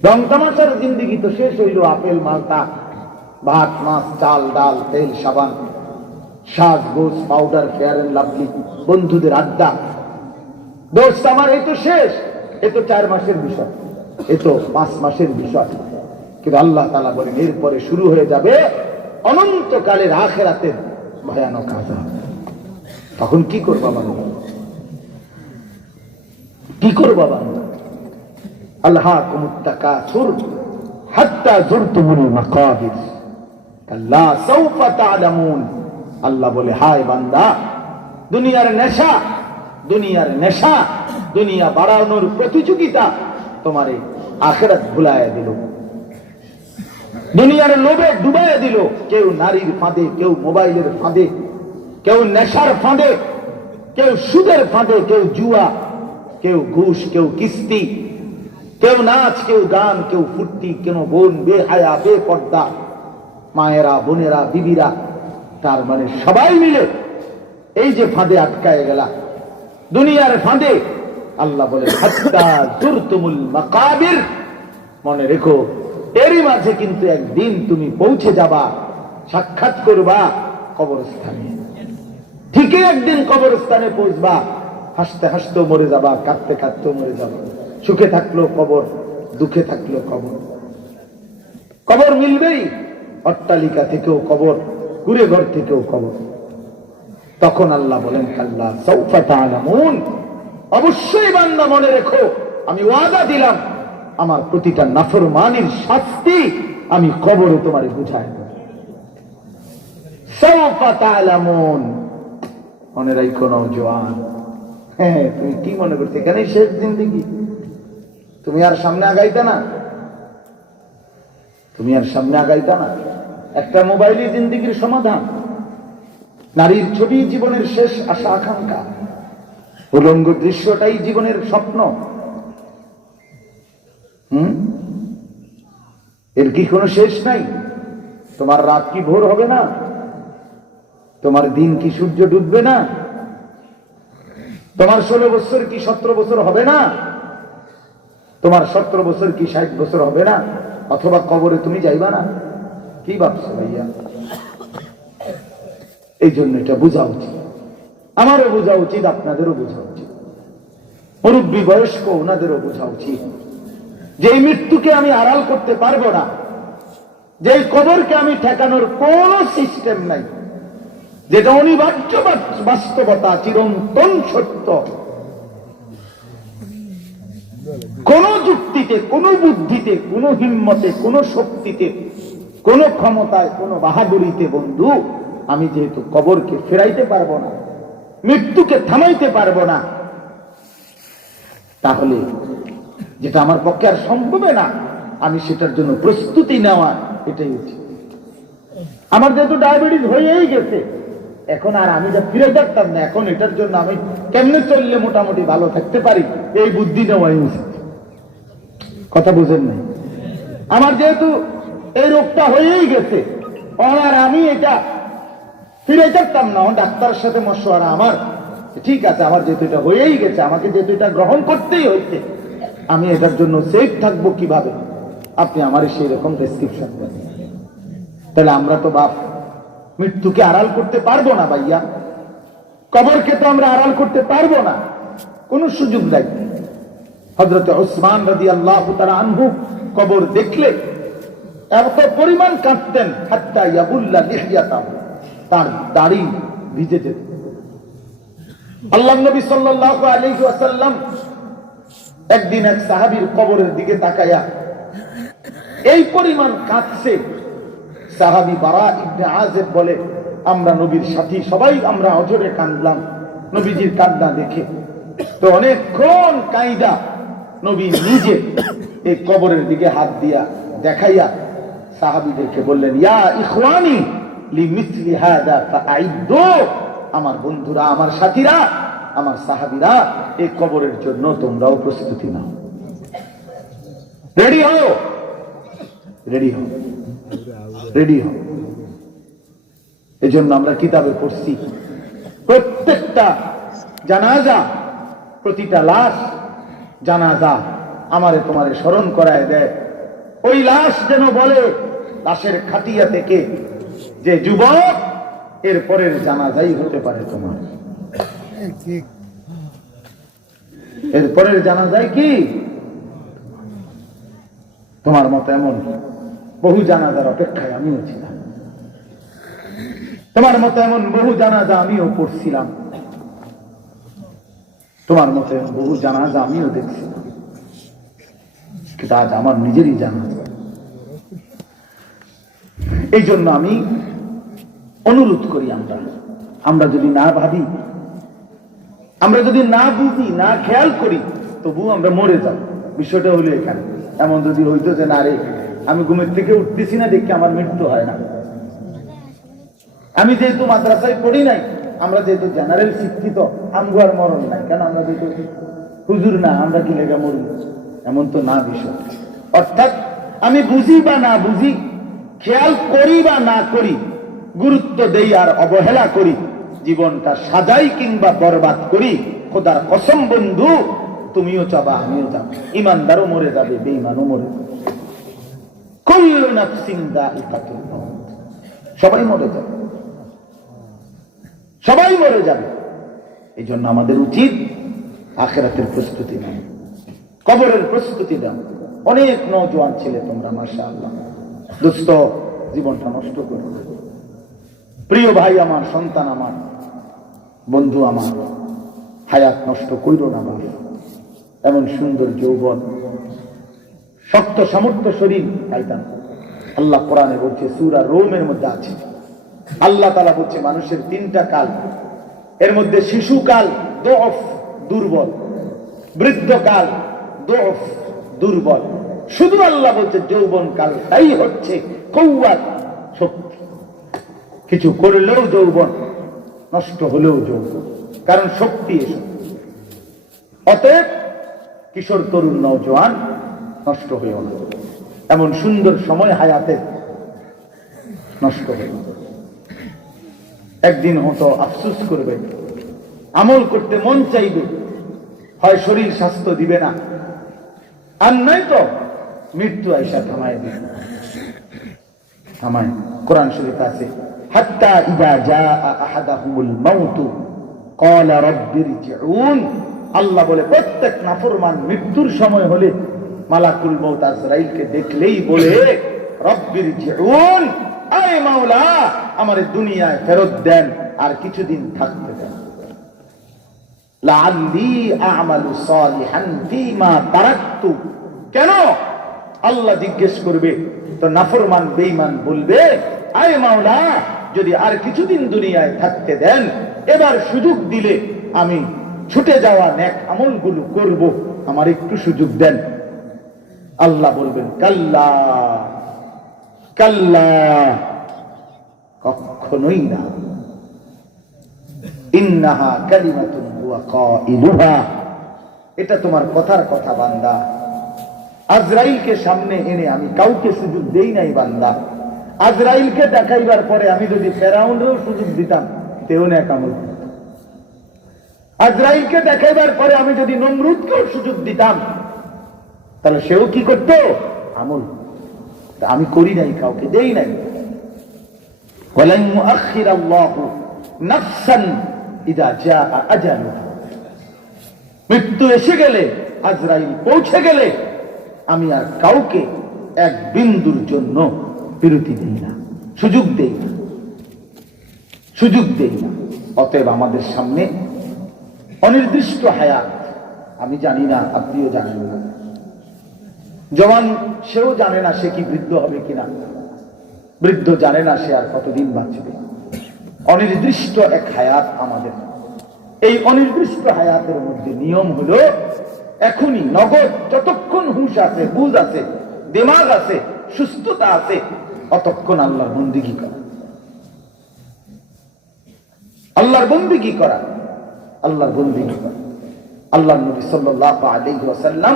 রং তামাশার জিন্দেগি তো শেষ হইল, আপেল, মালটা, ভাত, মাছ, চাল, ডাল, তেল, সাবান, সাজগোজ, পাউডার, ফেয়ার এন্ড লাভলি, বন্ধুদের আড্ডা। দোস্ত আমার, এই তো শেষ, এ তো 4 মাসের বিষয়, এ তো 5 মাসের বিষয়। কিন্তু আল্লাহ তাআলা বলেন, এরপরে শুরু হয়ে যাবে অনন্তকালের আখিরাতের ভয়ানক আযাব। তখন কি করবা বান্দা? কি করবা বান্দা? আল্লাহকুমুত তাকাসুর হাত্তা যুরতুমুল মাকাবির কাল্লা সাউফা তা'লামুন। আল্লাহ বলে, হায় বান্দা, দুনিয়ার নেশা, দুনিয়ার নেশা, দুনিয়া বাড়ানোর প্রতিযোগিতা তোমারে আখিরাত ভুলাইয়া দিল, দুনিয়ার লোভে ডুবাইয়া দিল। কেউ নারীর ফাঁদে, কেউ মোবাইলের ফাঁদে, কেউ নেশার ফাঁদে, কেউ সুদের ফাঁদে, কেউ জুয়া, কেউ ঘুষ, কেউ কিস্তি, কেউ নাচ, কেউ গান, কেউ ফুর্তি, কেউ বোন বেহায়া, বেপর্দা, মায়েরা, বোনেরা, বিবিরা, তার মানে সবাই মিলে এই যে ফাঁদে আটকায় গেলা, দুনিয়ার ফাঁদে। আল্লাহ বলে, হাত্তা যুরতুমুল মাকাবির, মনে রেখো এরই মাঝে কিন্তু একদিন তুমি পৌঁছে যাবা, সাক্ষাৎ করবা কবরস্থানে। ঠিকই একদিন কবরস্থানে পৌঁছবা, হাসতে হাসতেও মরে যাবা, কাঁদতে কাঁদতেও মরে যাবা। সুখে থাকলো কবর, দুঃখে থাকলো কবর। কবর মিলবেই, অট্টালিকা থেকেও কবর, কুড়ে ঘর থেকেও কবর। তখন আল্লাহ বলেন, কাল্লা সাউফা তা'লামুন, অবশ্যই বান্দা মনে রেখো, আমি ওয়াদা দিলাম, আমার প্রতিটা নাফরমানির শাস্তি আমি কবরে তোমারে বুঝাই দেব। সাউফা তা'লামুন, মনে রাখো নওজোয়ান। হ্যাঁ, তুমি কি মনে করতে এখানেই শেষ জিন্দেগি? তুমি আর সামনে আগাইতা না, তুমি আর সামনে আগাইতা না। একটা মোবাইলই জিন্দেগির সমাধান, নারীর ছবি জীবনের শেষ আশা আকাঙ্ক্ষা, উলঙ্গ দৃশ্যটাই জীবনের স্বপ্ন। এর কি কোনো শেষ নাই? তোমার রাত কি ভোর হবে না? তোমার দিন কি সূর্য ডুববে না? তোমার 16 বছর কি 17 বছর হবে না? তোমার 17 বছর কি 60 বছর হবে না? অথবা কবরে তুমি যাইবা না? কি ভাবছো ভাইয়া? এই জন্য এটা বোঝা উচিত, আমারও বোঝা উচিত, আপনাদেরও বোঝা উচিত, মুরব্বী বয়স্ক ওনাদেরও বোঝা উচিত যে এই মৃত্যুকে আমি আড়াল করতে পারবো না, যে এই কবরকে আমি ঠেকানোর কোন সিস্টেম নাই, যেটা অনিবার্য বাস্তবতা, চিরন্তন সত্য, কোন যুক্তি শক্তিতে, কোন বুদ্ধিতে, কোন হিম্মতে, কোন শক্তিতে, কোন ক্ষমতায়, কোন বাহাদুরিতে বন্ধু আমি যেহেতু কবরকে ফেরাইতে পারবো না, মৃত্যুকে থামাইতে পারবো না, তাহলে যেটা আমার পক্ষে আর সম্ভব না, আমি সেটার জন্য প্রস্তুতি নেওয়া এটাই উচিত। আমার যেহেতু ডায়াবেটিস হয়েই গেছে, এখন আর আমি যা ফিরে থাকতাম না, এখন এটার জন্য আমি কেমনে চললে মোটামুটি ভালো থাকতে পারি, এই বুদ্ধি নেওয়াই উচিত। কথা বুঝেন নাই? আমার যেহেতু এই রোগটা হয়েই গেছে, আর আমি এটা ফিরে থাকতাম না, ডাক্তারের সাথে মশওয়ারা আমার, ঠিক আছে, আমার যেহেতু এটা হয়েই গেছে, আমাকে যেহেতু এটা গ্রহণ করতেই হয়েছে, আমি এটার জন্য সেফ থাকবো কিভাবে, আপনি আমার সেই রকম প্রেসক্রিপশন দেন। তাহলে আমরা তো বাপ মৃত্যুকে আড়াল করতে পারবো না ভাইয়া, কবরকে তো আমরা আড়াল করতে পারবো না, কোন সুযোগ নাই। হযরত উসমান রাদিয়াল্লাহু তাআলা আনহু কবর দেখলে এত পরিমাণ কাঁদতেন, হাত্তা ইয়াবুল্লা লিহইয়াতাহু, তার দাড়ি ভিজে যেত। আল্লাহর নবী সাল্লাল্লাহু আলাইহি ওয়াসাল্লাম একদিন এক সাহাবীর কবরের দিকে তাকায়া এই পরিমাণ কাঁদছে, সাহাবী বারা ইবনে আযিব বলে, আমরা নবীর সাথী সবাই আমরা অঝরে কাঁদলাম নবীজির কান্না দেখে। তো অনেকক্ষণ কাঁদা নবী নিজে এই কবরের দিকে হাত দিয়া দেখাইয়া সাহাবীদেরকে বললেন, ইয়া ইখওয়ানি লিমিসলি হাদা ফাআইদু, আমার বন্ধুরা, আমার সাথীরা, আমার সাহাবীরা, এই কবরের জন্য তোমরাও প্রস্তুতি নাও, রেডি হও, রেডি হও, রেডি হও। এই জন্য আমরা কিতাবে পড়ছি, প্রত্যেকটা জানাজা, প্রতিটা লাশ জানাজা আমারে তোমারে স্মরণ করায় দেয়। ওই লাশ যেন বলে লাশের খাটিয়া থেকে যে যুবক, এর পরের জানাজাই হতে পারে তোমার, এর পরের জানাজাই কি তোমার মতো। এমন বহু জানাজার অপেক্ষায় আমিও ছিলাম, তোমার মতো এমন বহু জানাজা আমিও পড়ছিলাম, তোমার মতো বহু জানাজা আমিও দেখছিলাম, কিন্তু আজ আমার নিজেরই জানাজা। এই জন্য আমি অনুরোধ করি, আমরা যদি না ভাবি, আমরা যদি না বুঝি, না খেয়াল করি, তবু আমরা মরে যাব। বিষয়টা হলো এখানে। এমন যদি হইতো যে না রে, আমি ঘুমের থেকে উঠতেছি না দেখে আমার মৃত্যু হয় না, আমি যেহেতু মাদ্রাসায় পড়ি নাই, আমরা যেহেতু জেনারেল শিক্ষিত, আমগো আর মরণ নাই, কেন আমরা যেহেতু হুজুর না, আমরা কি লেগে মরি, এমন তো না বিষয়। অর্থাৎ আমি বুঝি বা না বুঝি, খেয়াল করি বা না করি, গুরুত্ব দেই আর অবহেলা করি, জীবনটা সাজাই কিংবা বরবাদ করি, খোদার কসম বন্ধু, তুমিও যাবা, আমিও যাব, ইমানদারও মরে যাবে, বেঈমানও মরে যাবে, কুল্লু নাফসিন যায়িকাতুল মাউত, সবাই মরে যাবে, সবাই মরে যাবে। এই জন্য আমাদের উচিত আখিরাতের প্রস্তুতি নাও, কবরের প্রস্তুতি নাও। অনেক নওজোয়ান ছেলে তোমরা, মাশাআল্লাহ, দোস্ত, জীবনটা নষ্ট করো। প্রিয় ভাই আমার, সন্তান আমার, বন্ধু আমার, হায়াত নষ্ট কইরো না বাবা। এমন সুন্দর যৌবন, শক্ত সামর্থ্য শরীর পাইতাম। আল্লাহ কোরআনে বলছে, সূরা রোমের মধ্যে আছে, আল্লাহ তাআলা বলছে মানুষের তিনটা কাল, এর মধ্যে শিশুকাল দুর্বল, দুর্বল, বৃদ্ধকাল দুর্বল, দুর্বল, শুধু আল্লাহ বলছে যৌবন কালটাই হচ্ছে কওয়াত, শক্তি। কিছু করলেও যৌবন, নষ্ট হলেও যৌবন, কারণ শক্তি এসে। অতএব কিশোর, তরুণ, নওজোয়ান নষ্ট হয়েও না, এমন সুন্দর সময় হায়াতে নষ্ট হয়ে একদিন হয়তো আফসোস করবে, আমল করতে মন চাইবে, হয় শরীর স্বাস্থ্য দিবে না, আর নয় তো মৃত্যু আইসা থামায় দিবে, থামায়। কোরআন শরীফে আছে, হাত্তা ইযা জাআ আহাদাহুমুল মাউত ক্বালা রাব্বিরজিউন, আল্লাহ বলে প্রত্যেক নাফরমান মৃত্যুর সময় হলে মালাকুল মউত আজরাইলকে দেখলেই বলে, রাব্বিরজিউন, আয় মাওলা, আমারে দুনিয়ায় ফেরত দেন, আর কিছুদিন থাকতে দেন, লাআল্লি আ'মালু সালিহান ফীমা তারাকতু, কেন? আল্লাহ জিজ্ঞেস করবে, তো নাফরমান বেঈমান বলবে, আয় মাওলা, যদি আর কিছুদিন দুনিয়ায় থাকতে দেন, এবার সুযোগ দিলে আমি ছুটে যাওয়া নেক আমলগুলো করব, আমার একটু সুযোগ দেন। আল্লাহ বলবেন, কাল্লা কাল্লা, কখনোই না। ইন্নাহা কালিমাতুন হুয়া কাইলুহা, এটা তোমার কথার কথা বান্দা। আজরাইলকে সামনে এনে আমি কাউকে সুযোগ দেই নাই বান্দা। আজরাইলকে দেখাইবার পরে আমি যদি ফেরাউনরেও সুযোগ দিতাম, তেও নেক আমল। আজরাইলকে দেখাইবার পরে আমি যদি নমরুদকেও সুযোগ দিতাম, তাহলে সেও কি করতো? আমল। আমি করি নাই, কাউকে দেই নাই। ওয়ালান মুআখিরাল্লাহু নাফসান ইযা জাআ আজালুহা, মৃত্যু এসে গেলে, আজরাইল পৌঁছে গেলে, আমি আর কাউকে এক বিন্দুর জন্য বিরতি দেই না, সুযোগ দেই না, সুযোগ দেই না। অতএব আমাদের সামনে অনির্দিষ্ট হায়াত। আমি জানি না, আপনিও জানেন না। জওয়ান সেও জানে না সে কি বৃদ্ধ হবে কিনা, বৃদ্ধ জানে না সে আর কতদিন বাঁচবে। অনির্দিষ্ট এক হায়াত আমাদের। এই অনির্দিষ্ট হায়াতের মধ্যে নিয়ম হলো, এখনই নগদ যতক্ষণ হুঁশ আছে, বুঝ আছে, দিমাগ আছে, সুস্থতা আছে, অতক্ষণ আল্লাহর বন্দেগী করা, আল্লাহর বন্দেগী করা, আল্লাহর বন্দেগী করা। আল্লাহর নবী সাল্লাল্লাহু আলাইহি ওয়াসাল্লাম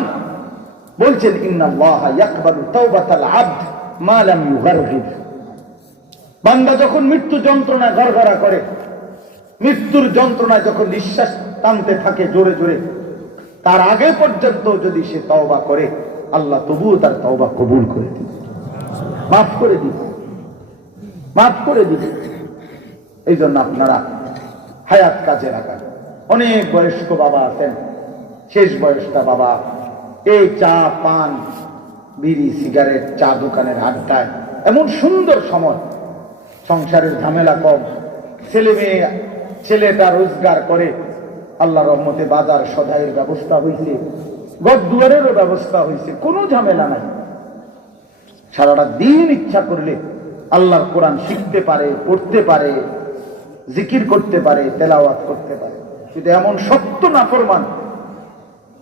বলছেন, ইন্নাল্লাহা ইয়াকবালু তাওবাতাল আবদ মা লাম ইউগারগির। বান্দা যখন মৃত্যু যন্ত্রণা গড়গড়া করে, মৃত্যুর যন্ত্রণায় যখন নিঃশ্বাস টানতে থাকে জোরে জোরে, তার আগে পর্যন্ত যদি সে তওবা করে, আল্লাহ তবুও তার তওবা কবুল করে দিবে, মাফ করে দিবে, মাফ করে দিবে। এই জন্য আপনারা হায়াত কাজে লাগান। অনেক বয়স্ক বাবা আছেন, শেষ বয়সটা বাবা এই চা পান বিড়ি সিগারেট চা দোকানের আড্ডায়, এমন সুন্দর সময়, সংসারের ঝামেলা কম, ছেলে মেয়ে, ছেলেটা রোজগার করে, আল্লাহ রহমতে বাজার সদাইয়ের ব্যবস্থা হয়েছে, ঘর দুয়ারেরও ব্যবস্থা হয়েছে, কোনো ঝামেলা নাই। সারাটা দিন ইচ্ছা করলে আল্লাহর কোরআন শিখতে পারে, পড়তে পারে, জিকির করতে পারে, তেলাওয়াত করতে পারে। কিন্তু এমন সত্য নাফরমান,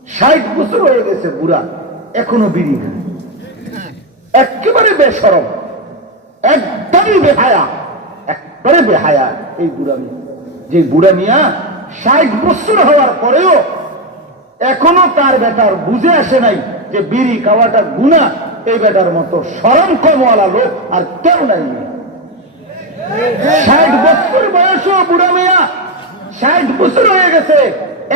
60 বছর হয়ে গেছে বুড়া, এখনো বিড়ি খায়, একেবারে বেশরম, একদমই বেহায়া, একবারে বেহায়া এই বুড়া মিয়া। যে বুড়া মিয়া 60 বছর হওয়ার পরেও এখনো তার বেটার বুঝে আসে নাই যে বিড়ি খাওয়াটা গুনাহ। এই বেটার মতো শরম কমওয়ালা লোক আর কেউ নাই। 60 বছর বয়সও বুড়া মিয়া, 60 বছর হয়ে গেছে,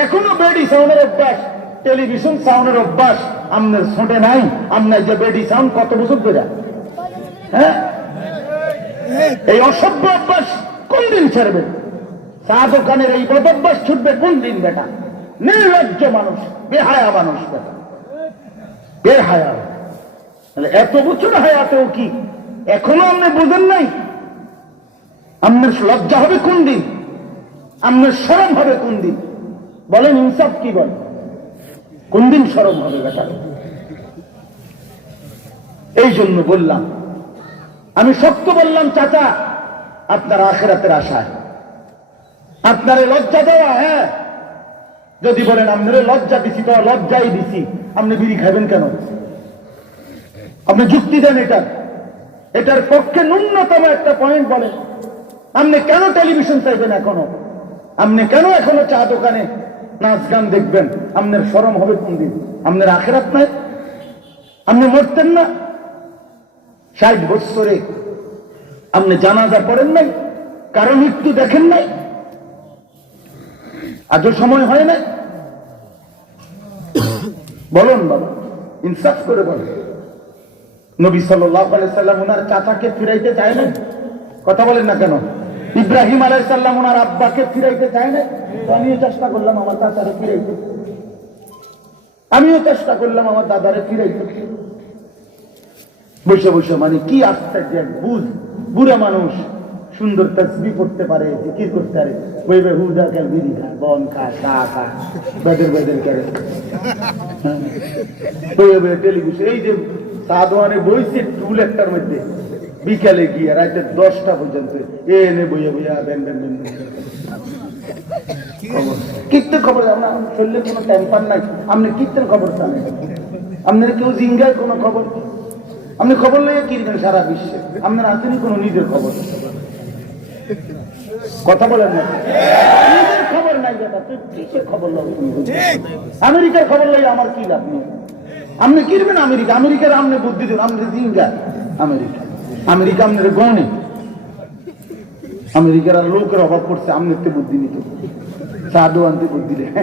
এখনো বেডি সাউন্ডের অভ্যাস, টেলিভিশন সাউন্ডের অভ্যাস। আপনার ছোটে নাই, আপনার যে বেডি সাউন্ড কত বছর ধরে? হ্যাঁ, এই অসভ্য অভ্যাস কোন দিন ছাড়বে? চা দোকানের এই বদ অভ্যাস ছুটবে কোন দিন? বেটা নির্লজ্জ মানুষ, বেহায়া মানুষ, বেটা বেহায়া। এত বছর হায়াতেও কি এখনো আপনি বুঝেন নাই? আপনার লজ্জা হবে কোন দিন? আপনার শরম হবে কোন দিন? বলেন, ইনসাফ কি বল? কোন দিন শরম হবে বেটা? এই জন্য বললাম, আমি শক্ত বললাম, চাচা আপনার আখিরাতের আশায় আপনারে লজ্জা দেওয়া। হ্যাঁ, যদি বলেন আপনারে লজ্জা দিছি, তো লজ্জাই দিছি, আপনি বিড়ি খাবেন কেন? আপনি যুক্তি দেন এটার পক্ষে ন্যূনতম একটা পয়েন্ট বলেন। আপনি কেন টেলিভিশন চাইবেন এখনো? আপনি কেন এখনো চা দোকানে নাচ গান দেখবেন? আপনার শরম হবে কোন দিন? আপনার আখিরাত নাই? আপনি মরতেন না? 60 বছরে আপনি জানাজা পড়েন নাই, কারো মৃত্যু দেখেন নাই, আজও সময় হয় নাই? বলুন বাবা, ইনসাফ করে বলেন। নবী সাল্লাল্লাহু আলাইহি সাল্লাম ওনার চাচাকে ফিরাইতে চায় না? কথা বলেন না কেন? ইব্রাহিম আলাইহিস সালাম ওনার আব্বাকে ফিরাইতে চায় না? তো আমিও চেষ্টা করলাম আমার চাচারে ফিরাইতে, আমিও চেষ্টা করলাম আমার দাদারে ফিরাইতে। বসে বসে মানে কি আশ্চর্য, বুড়া মানুষ সুন্দর তসবিহ পড়তে পারে, জিকির করতে পারে, ওই হুদা কাল বিড়ি খায়, বন খায়, চা খায়, বেদের বেদের করে, টেলিভিশন এই যে চা দোকানে বইছে টুল একটার মধ্যে, বিকালে গিয়ে রাতে 10টা পর্যন্ত এনে বইয়া বইয়া দেন দেন দেন কীর্তন খবর। আমরা শরীরে কোনো টেম্পার নাই, আপনি কীর্তন খবর জানেন? আপনার কেউ জিঙ্গায় কোনো খবর? আপনি খবর লইয়া কিনবেন সারা বিশ্বে, আপনার আসেনি কোনো নিজের খবর? কথা বলেন না, নিজের খবর নাই বেটা, তুই কিসের খবর লই? আমেরিকার খবর লই আমার কি লাভ নেই? আপনি কিনবেন আমেরিকা, আমেরিকার আপনি বুদ্ধি দেন, আপনি জিঙ্গা আমেরিকা, আমেরিকা আপনার গণে, আমেরিকার আর লোকের অভাব করছে, আপনার তো বুদ্ধি নিত, সাধু আনতে বুদ্ধি দেয়।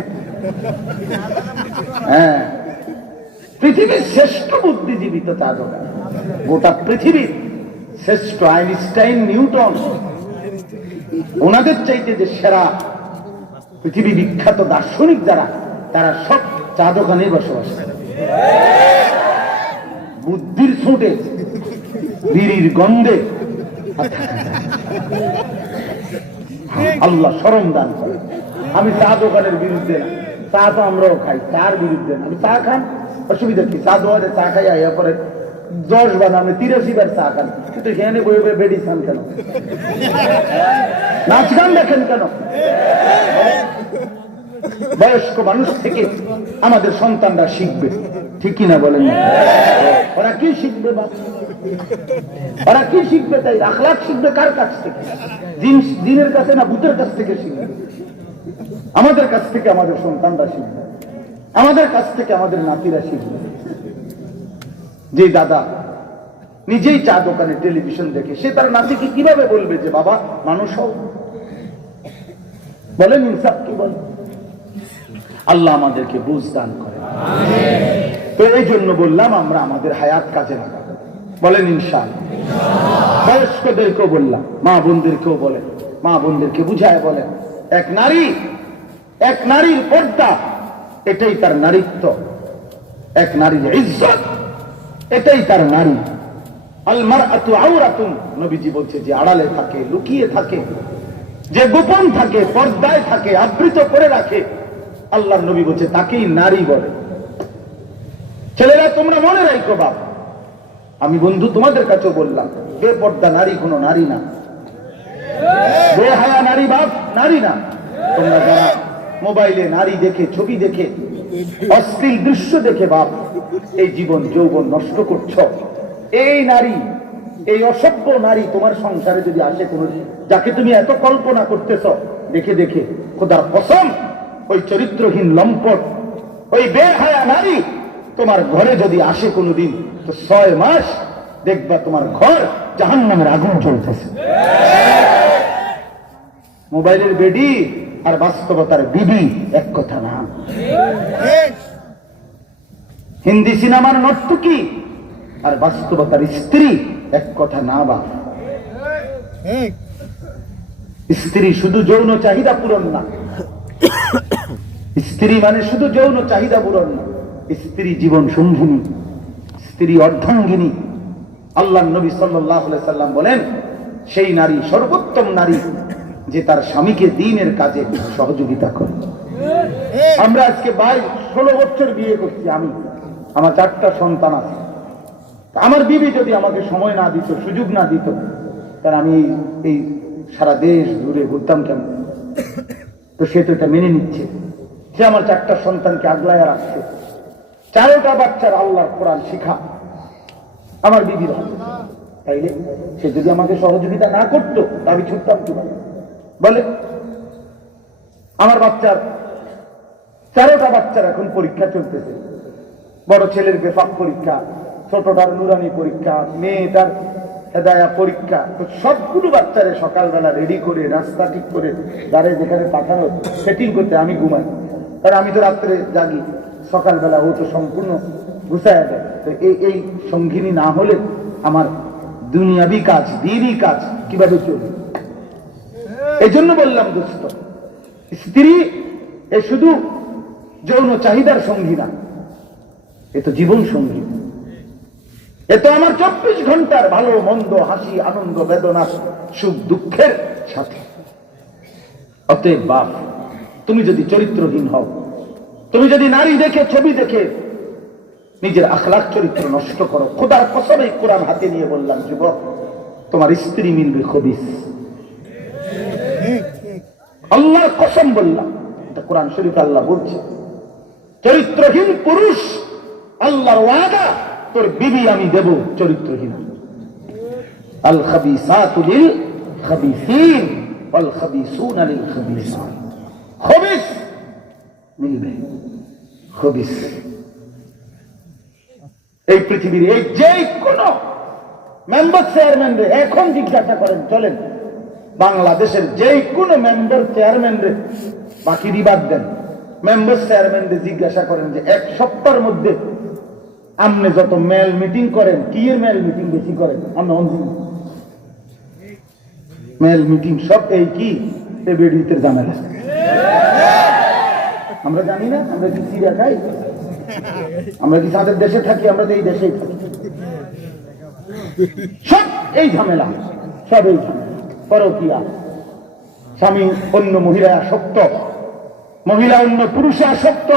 হ্যাঁ, পৃথিবীর শ্রেষ্ঠ বুদ্ধিজীবী তো চা দোকান, গোটা পৃথিবীর শ্রেষ্ঠ আইনস্টাইন, নিউটন, ওনাদের চাইতে যে সেরা পৃথিবী বিখ্যাত দার্শনিক যারা, তারা সব চা দোকানে বসবাস করে। বুদ্ধির ছুটে, বিড়ির গন্ধে আল্লাহ শরম দান করে। আমি চা দোকানের বিরুদ্ধে না, চা তো আমরাও খাই, চার বিরুদ্ধে না। আমি চা খান, অসুবিধা কি? চা দোকানে চা খাই, আইয়া পরে 10 বার আপনি 83 বার চা খান, কিন্তু সেখানে বই বই বেডি খান কেন? নাচ গান দেখেন কেন? বয়স্ক মানুষ থেকে আমাদের সন্তানরা শিখবে, ঠিক কিনা বলেন? ওরা কি শিখবে? ওরা কি শিখবে? তাই আখলাক শিখবে কার কাছ থেকে? জিনের কাছে না ভূতের কাছ থেকে শিখবে? আমাদের কাছ থেকে আমাদের সন্তানরা শিখবে, আমাদের কাছ থেকে আমাদের নাতিরা শিখবে। যে দাদা নিজেই চা দোকানে টেলিভিশন দেখে, সে তার নাতিকে কিভাবে বলবে যে বাবা মানুষ হও? বলেন ইনসাফ কি বলে? আল্লাহ আমাদেরকে বুঝ দান করে। তো এই জন্য বললাম আমরা আমাদের হায়াত কাজে লাগাবো, বলেন ইনশাআল্লাহ। বয়স্কদেরকেও বললাম, মা বোনদেরকেও বলেন, মা বোনদেরকে বুঝায় বলেন, এক নারীর পর্দা, এটাই তার নারীত্ব। এক নারীর ইজ্জত, এটাই তার নারী। আল মারআতু আওরাতুন, নবীজি বলছে যে আড়ালে থাকে, লুকিয়ে থাকে, যে গোপন থাকে, পর্দায় থাকে, আবৃত করে রাখে, আল্লাহর নবী বলছে তাকেই নারী বলে। ছেলেরা তোমরা মনে রাখো, বাপ আমি বন্ধু তোমাদের কাছেও বললাম, বেপর্দা নারী কোনো নারী না, বেহায়া নারী বাপ নারী না। তোমরা যারা মোবাইলে নারী দেখে, ছবি দেখে, অশ্লীল দৃশ্য দেখে বাপ এই জীবন যৌবন নষ্ট করছ, এই নারী, এই অসভ্য নারী তোমার সংসারে যদি আসে কোনো, যাকে তুমি এত কল্পনা করতেছ, দেখে দেখে খোদার কসম ওই চরিত্রহীন লম্পট, ওই বেহায়া নারী তোমার ঘরে যদি আসে কোনোদিন, তো 6 মাস দেখবা তোমার ঘর জাহান্নামের আগুন চলতেছে। মোবাইলের বেডি আর বাস্তবতার বিবি এক কথা না। হিন্দি সিনেমার নর্তকী আর বাস্তবতার স্ত্রী এক কথা না। বা স্ত্রী শুধু যৌন চাহিদা পূরণ না, স্ত্রী মানে শুধু যৌন চাহিদা পূরণ না, স্ত্রী জীবন সঙ্গিনী, স্ত্রী অর্ধাঙ্গিনী। আল্লাহর নবী সাল্লাল্লাহু আলাইহি সাল্লাম বলেন, সেই নারী সর্বোত্তম নারী যে তার স্বামীকে দ্বীনের কাজে সহযোগিতা করে। আমরা আজকে 16 বছর বিয়ে করছি, আমি, আমার 4টা সন্তান আছে। আমার বিবি যদি আমাকে সময় না দিত, সুযোগ না দিত, তাহলে আমি এই সারা দেশ ঘুরে ঘুরতাম কেন? তো সে তো এটা মেনে নিচ্ছে, সে আমার 4টা সন্তানকে আগলায় রাখছে। 4টা বাচ্চার আল্লাহর কোরআন শিখা আমার বিবির হাতে। তাইলে সে যদি আমাকে সহযোগিতা না করতো, আমি ছুটতাম কিভাবে? বলে আমার বাচ্চার 4টা বাচ্চার এখন পরীক্ষা চলতেছে। বড় ছেলের বেফাক পরীক্ষা, ছোটটার নুরানি পরীক্ষা, মেয়েটার হেদায়া পরীক্ষা। তো সবগুলো বাচ্চারে সকালবেলা রেডি করে, রাস্তা ঠিক করে, যারে যেখানে পাঠানো সেটিং করতে আমি ঘুমাই। কারণ আমি তো রাত্রে জাগি, সকালবেলা ও তো সম্পূর্ণ গুছায় দেয়। তো এই সঙ্গিনী না হলে আমার দুনিয়াবি কাজ, দিনই কাজ কিভাবে চলবে? এই জন্য বললাম দোস্ত, স্ত্রী এ শুধু যৌন চাহিদার সঙ্গী না, এ তো জীবন সঙ্গী। এ তো আমার 24 ঘন্টার ভালো মন্দ, হাসি আনন্দ, বেদনা, সুখ দুঃখের সাথে। অতএব বাপ, তুমি যদি চরিত্রহীন হও, তুমি যদি নারী দেখে, ছবি দেখে নিজের আখলাক চরিত্র নষ্ট করো, খোদার কসম এই কোরআন হাতে নিয়ে বললাম, যুবক, তোমার স্ত্রী মিলবে খবিস। আল্লাহর কসম বললাম, এটা কোরআন শরীফে আল্লাহ বলছে, চরিত্রহীন পুরুষ, আল্লাহর ওয়াদা, তোর বিবি আমি দেব চরিত্রহীন। আল খাবিসাতু লিল খাবিসিন ওয়াল খাবিসুনা লিল খাবিসাত। খবিস মিলবে, খবিস। এই পৃথিবীর এই যে কোনো মেম্বার চেয়ারম্যানরে এখন জিজ্ঞাসা করেন, চলেন বাংলাদেশের যে কোনো মেম্বার চেয়ারম্যানরে, বাকি রিবাদ দেন, মেম্বার চেয়ারম্যানরে জিজ্ঞাসা করেন যে 1 সপ্তাহের মধ্যে আপনি যত মেল মিটিং করেন, কি এর মেল মিটিং বেশি করেন? আমরা মেল মিটিং সব এই কি বেডিতে ঝামেলা। আমরা জানি না, আমরা কি সিরিয়া খাই? আমরা কি তাদের দেশে থাকি? আমরা তো এই দেশেই থাকি। সব এই ঝামেলা, সব এই ঝামেলা, পরকীয়া, স্বামী অন্য মহিলায় আসক্ত, মহিলা অন্য পুরুষে আসক্ত,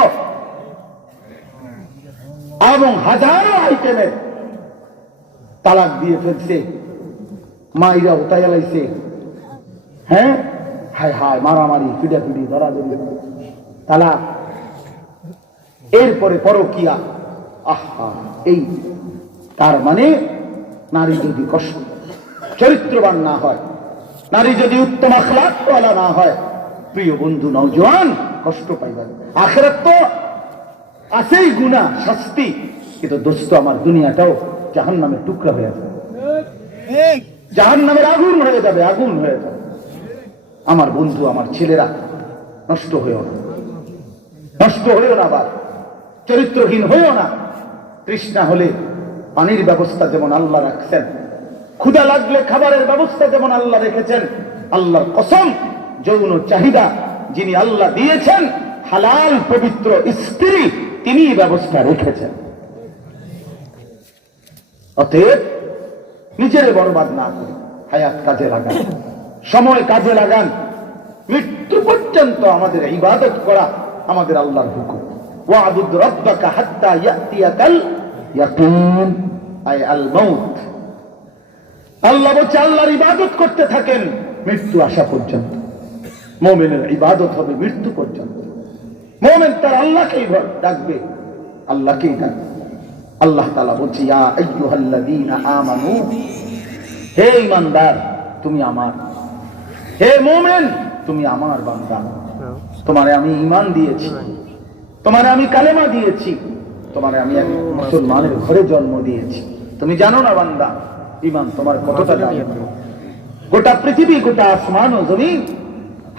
এবং হাজারো আইটেমের তালাক দিয়ে ফেলছে, মাইরা উঠাই লাইছে। হ্যাঁ, হায় হায়, মারামারি, পিটাপিটি, ধরাধরি, তালাক, এরপরে পরকীয়া। আহা, এই তার মানে নারী যদি কষ্ট চরিত্রবান না হয়, নারী যদি উত্তম আখলাকওয়ালা না হয়, প্রিয় বন্ধু নওজোয়ান, কষ্ট পাইবেন। আখিরাত তো আছেই গুনাহ, শাস্তি, কিন্তু দোস্ত আমার দুনিয়াটাও জাহান্নামের টুকরা হয়ে যাবে, জাহান্নামের আগুন হয়ে যাবে, আগুন হয়ে যাবে। আমার বন্ধু, আমার ছেলেরা, নষ্ট হয়েও না, নষ্ট হলেও না, আবার চরিত্রহীন হয়েও না। তৃষ্ণা হলে পানির ব্যবস্থা যেমন আল্লাহ রাখছেন, ক্ষুধা লাগলে খাবারের ব্যবস্থা যেমন আল্লাহ রেখেছেন, আল্লাহর কসম, যৌন চাহিদা যিনি আল্লাহ দিয়েছেন, হালাল পবিত্র স্ত্রী, তিনি ব্যবস্থা রেখেছেন। অতএব নিজের বরবাদ না করে হায়াত কাজে লাগান, সময় কাজে লাগান। মৃত্যু পর্যন্ত আমাদের ইবাদত করা আমাদের আল্লাহর হুকুম। ওয়া'বুদ রাব্বাকা হাত্তা ইয়াতিয়াকাল ইয়াকিন, আই আল মাউত। আল্লাহ বলছে, আল্লাহর ইবাদত করতে থাকেন মৃত্যু আসা পর্যন্ত। মুমিনের ইবাদত হবে মৃত্যু পর্যন্ত। মুমিন তার আল্লাহকেই ডাকবে, আল্লাহকেই ডাকবে। আল্লাহ তাআলা বলছে, ইয়া আইয়ুহাল্লাযীনা আমানু, হে ঈমানদার তুমি আমার, হে মুমিন তুমি আমার বান্দা, তোমারে আমি ঈমান দিয়েছি, তোমারে আমি কালেমা দিয়েছি, তোমারে আমি এক মুসলমানের ঘরে জন্ম দিয়েছি। তুমি জানো না বান্দা, ঈমান তোমার কতটা দামি। গোটা পৃথিবী, গোটা আসমান ও জমিন,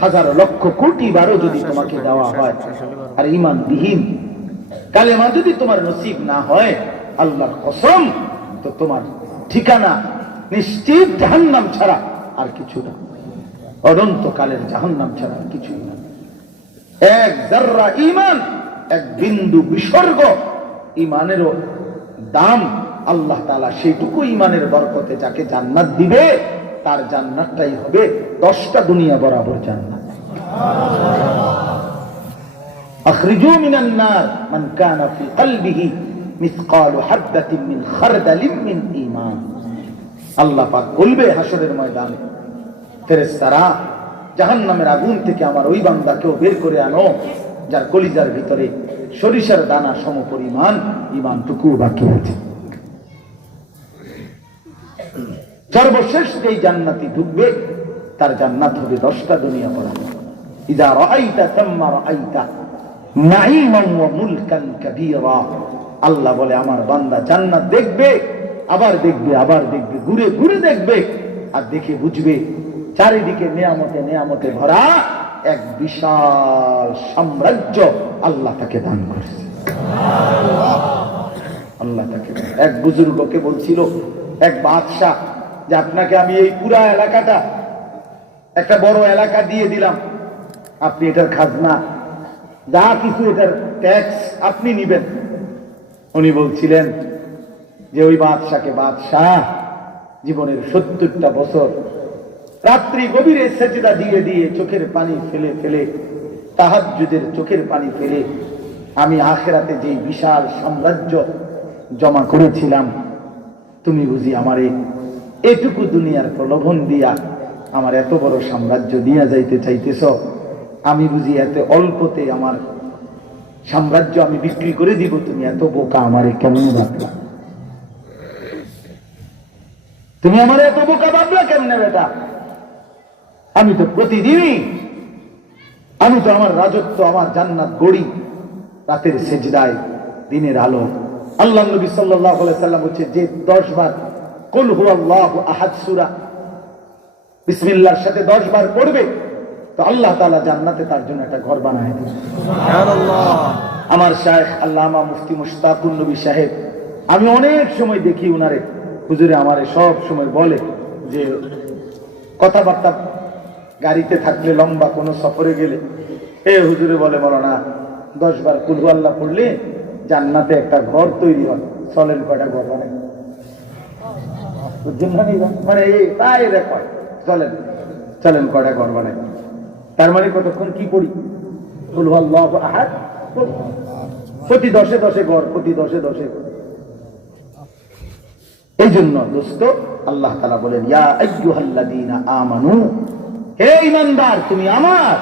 হাজারো লক্ষ কোটি বারো যদি তোমাকে দেওয়া হয়, আর ঈমান বিহীন কালেমা যদি তোমার নসিব না হয়, আল্লাহর কসম, তো তোমার ঠিকানা নিশ্চিত জাহান্নাম ছাড়া আর কিছু না, অনন্তকালের জাহান্নাম ছাড়া আর কিছুই না। এক যাররা ঈমান, এক বিন্দু বিসর্গ ঈমানেরও দাম আল্লাহ তাআলা সেইটুকু ঈমানের বরকতে যাকে জান্নাত দিবে, তার জান্নাতটাই হবে 10টা দুনিয়া বরাবর জান্নাত। আখরিজু মিনান নার মান কানা ফি কলবিহি মিসকালু হাববাতিন মিন খারদালিন মিন ঈমান। আল্লাহ পাক বলবে হাসরের ময়দানে, ফেরেশতারা, জাহান্নামের আগুন থেকে আমার ওই বান্দাকেও বের করে আনো যার কলিজার ভিতরে সরিষার দানা সমপরিমাণ ঈমানটুকু বাকি আছে। সর্বশেষ যেই জান্নাতি ঢুকবে, তার জান্নাত হবে 10টা দুনিয়া বরাবর। ইযা রাআইতা তাম্মা রাআইতা নাঈমান ওয়া মুলকান কাবীরা। আল্লাহ বলে, আমার বান্দা জান্নাত দেখবে, আবার দেখবে, আবার দেখবে, ঘুরে ঘুরে দেখবে, আর দেখে বুঝবে চারিদিকে নিয়ামতে নিয়ামতে ভরা এক বিশাল সাম্রাজ্য আল্লাহ তাকে দান করেছে। আল্লাহ তাকে, এক বুজুর্গকে বলছিল এক বাদশা, যে আপনাকে আমি এই পুরা এলাকাটা, একটা বড় এলাকা দিয়ে দিলাম, আপনি এটার খাজনা যা কিছু, এটার ট্যাক্স আপনি নিবেন। উনি বলছিলেন, যে ওই বাদশাকে বাদশাহ জীবনের 70টা বছর রাত্রি গভীরে সেজদা দিয়ে দিয়ে চোখের পানি ফেলে ফেলে, তাহাজ্জুদের চোখের পানি ফেলে আমি আখিরাতে যে বিশাল সাম্রাজ্য জমা করেছিলাম, তুমি বুঝি আমারে এটুকু দুনিয়ার প্রলোভন দিয়া আমার এত বড় সাম্রাজ্য দিয়া যাইতে চাইতেছ? আমি বুঝি এত অল্পতে আমার সাম্রাজ্য আমি বিক্রি করে দিব? তুমি এত বোকা আমারে কেমন ভাবলা? তুমি আমার এত বোকা ভাবলা কেমনে বেটা? আমি তো প্রতিদিনই, আমি তো আমার রাজত্ব, আমার জান্নাত গড়ি রাতের সেজদায়, দিনের আলো। আল্লাহ নবী সাল্লাল্লাহু আলাইহি সাল্লাম বলছে, যে 10 বার কুল হুয়াল্লাহু আহাদ সূরা বিসমিল্লাহর সাথে 10 বার পড়বে, তো আল্লাহ তাআলা জান্নাতে তার জন্য একটা ঘর বানায় দিবেন। সুবহানাল্লাহ। আমার শায়েখ আল্লামা মুফতি মুশতাকুন নবী সাহেব, আমি অনেক সময় দেখি উনারে, হুজুরে আমারে সব সময় বলে যে কথাবার্তা গাড়িতে থাকলে, লম্বা কোনো সফরে গেলে, হুজুরে বলে মাওলানা 10 বার কুল হুয়াল্লাহ পড়লে জান্নাতে একটা ঘর তৈরি হয়। চলেন কয়টা ঘর বানাই? মানে এই তাই রেকর্ড, চলেন চলেন কয়টা ঘর বানাই। তার মানে কতক্ষণ কি পড়ি? কুল হুয়াল্লাহু আহাদ, প্রতি 10-এ 10-এ ঘর, প্রতি 10-এ 10-এ ঘর। এই জন্য দোস্ত আল্লাহ তাআলা বলেন, ইয়া আইয়ুহাল্লাযীনা আমানু, হে ঈমানদার তুমি আমার।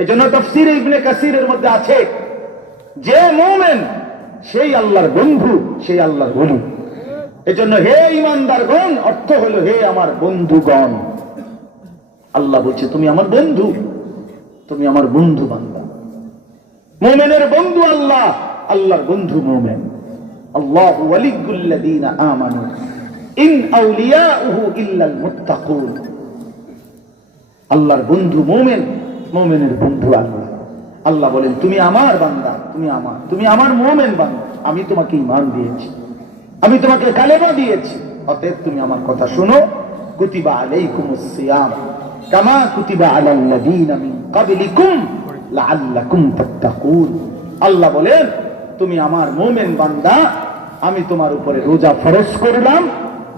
এই জন্য তাফসীরে ইবনে কাসিরের মধ্যে আছে, যে মুমিন সেই আল্লাহর বন্ধু, সেই আল্লাহর ওলি। এই জন্য হে ঈমানদারগণ অর্থ হলো হে আমার বন্ধুগণ। আল্লাহ বলছে তুমি আমার বন্ধু, তুমি আমার বন্ধু বান্দা। মুমিনের বন্ধু আল্লাহ, আল্লাহর বন্ধু মুমিন। আল্লাহু ওয়ালিয়্যুল্লাযীনা আমানু ইন আউলিয়াউহু ইল্লাল মুত্তাকুন। আল্লাহর বন্ধু মুমিন, মুমিনের বন্ধু আল্লাহ। আল্লাহ বলেন তুমি আমার বান্দা, তুমি আমার, তুমি আমার মুমিন বান্দা, আমি তোমাকে ঈমান দিয়েছি, আমি তোমাকে কালেমা দিয়েছি, অতএব তুমি আমার কথা শোনো। কুতিবা আলাইকুমুস সিয়াম কামা কুতিবা আলাল্লাযীনা মিন ক্বাবলিকুম লাআল্লাকুম তাত্তাকুন। আল্লাহ বলেন তুমি আমার মুমিন বান্দা, আমি তোমার উপরে রোজা ফরজ করলাম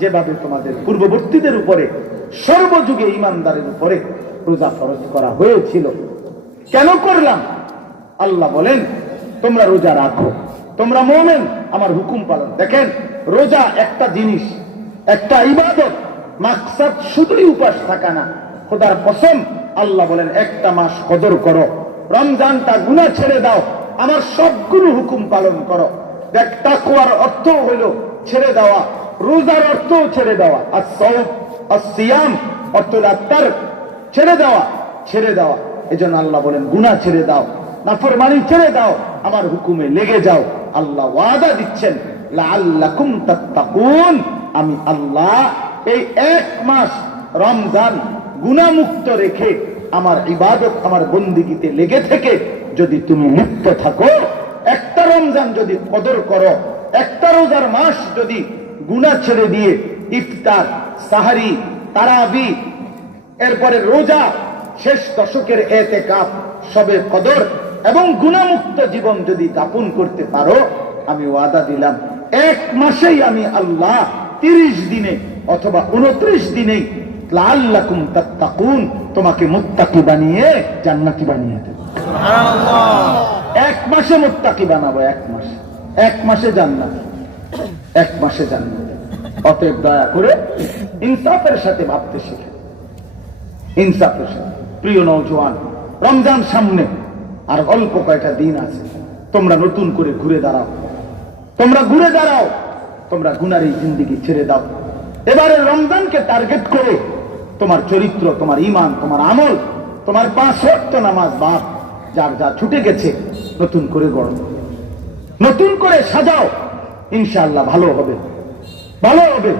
যেভাবে তোমাদের পূর্ববর্তীদের উপরে, সর্বযুগে ঈমানদারের উপরে রোজা ফরজ করা হয়েছিল। কেন করলাম? আল্লাহ বলেন তোমরা রোজা রাখো, তোমরা মুমিন, আমার হুকুম পালন। দেখেন রোজা একটা জিনিস, একটা ইবাদত, মাকসাদ শুধুই উপাস থাকা না। খোদার কসম আল্লাহ বলেন একটা মাস কদর করো, রমজানটা গুনাহ ছেড়ে দাও, আমার সবগুলো হুকুম পালন করো। দেখ তাকওয়ার অর্থ হলো ছেড়ে দেওয়া, রোজার অর্থও ছেড়ে দেওয়া। আস-সাওম আস-সিয়াম অর্থ তার ছেড়ে দেওয়া, ছেড়ে দেওয়া। এজন্য আল্লাহ বলেন গুনাহ ছেড়ে দাও, নাফরমানি ছেড়ে দাও, আমার হুকুমে লেগে যাও। আল্লাহ ওয়াদা দিচ্ছেন লাআল্লাকুম তাত্তাকুন, আমি আল্লাহ এই 1 মাস রমজান গুনাহমুক্ত রেখে আমার ইবাদত, আমার বন্দেগীতে লেগে থেকে যদি তুমি লিপ্ত থাকো, একটা রমজান যদি কদর করো, একটা রোজার মাস যদি গুনাহ ছেড়ে দিয়ে ইফতার, সাহারি, তারাবি, এরপরে রোজা, শেষ দশকের এতেকাফ, শবে কদর এবং গুনাহমুক্ত জীবন যদি যাপন করতে পারো, আমি ওয়াদা দিলাম 1 মাসেই আমি আল্লাহ 30 দিনে অথবা 29 দিনেই লাআল্লাকুম তাত্তাকুন, তোমাকে মুত্তাকি বানিয়ে জান্নাতি বানিয়ে দেব। সুবহানাল্লাহ। 1 মাসে মুত্তাকি বানাবো, 1 মাসে, 1 মাসে জান্নাত, 1 মাসে জান্নাত। অতএব দয়া করে ইনসাফের সাথে ভাবতে শিখে, ইনসাফের সাথে। প্রিয় নওজোয়ান, রমজান সামনে, আর অল্প কয়টা দিন আছে। তোমরা নতুন করে ঘুরে দাঁড়াও, তোমরা ঘুরে দাঁড়াও, তোমরা গুনার এই জিন্দেগি ছেড়ে দাও। এবারে রমজানকে টার্গেট করে তোমার চরিত্র, তোমার ঈমান, তোমার আমল, তোমার 5 ওয়াক্ত নামাজ বাদ যার যা ছুটে গেছে নতুন করে গড়ো, নতুন করে সাজাও। ইনশাআল্লাহ ভালো হবে, ভালো হবে।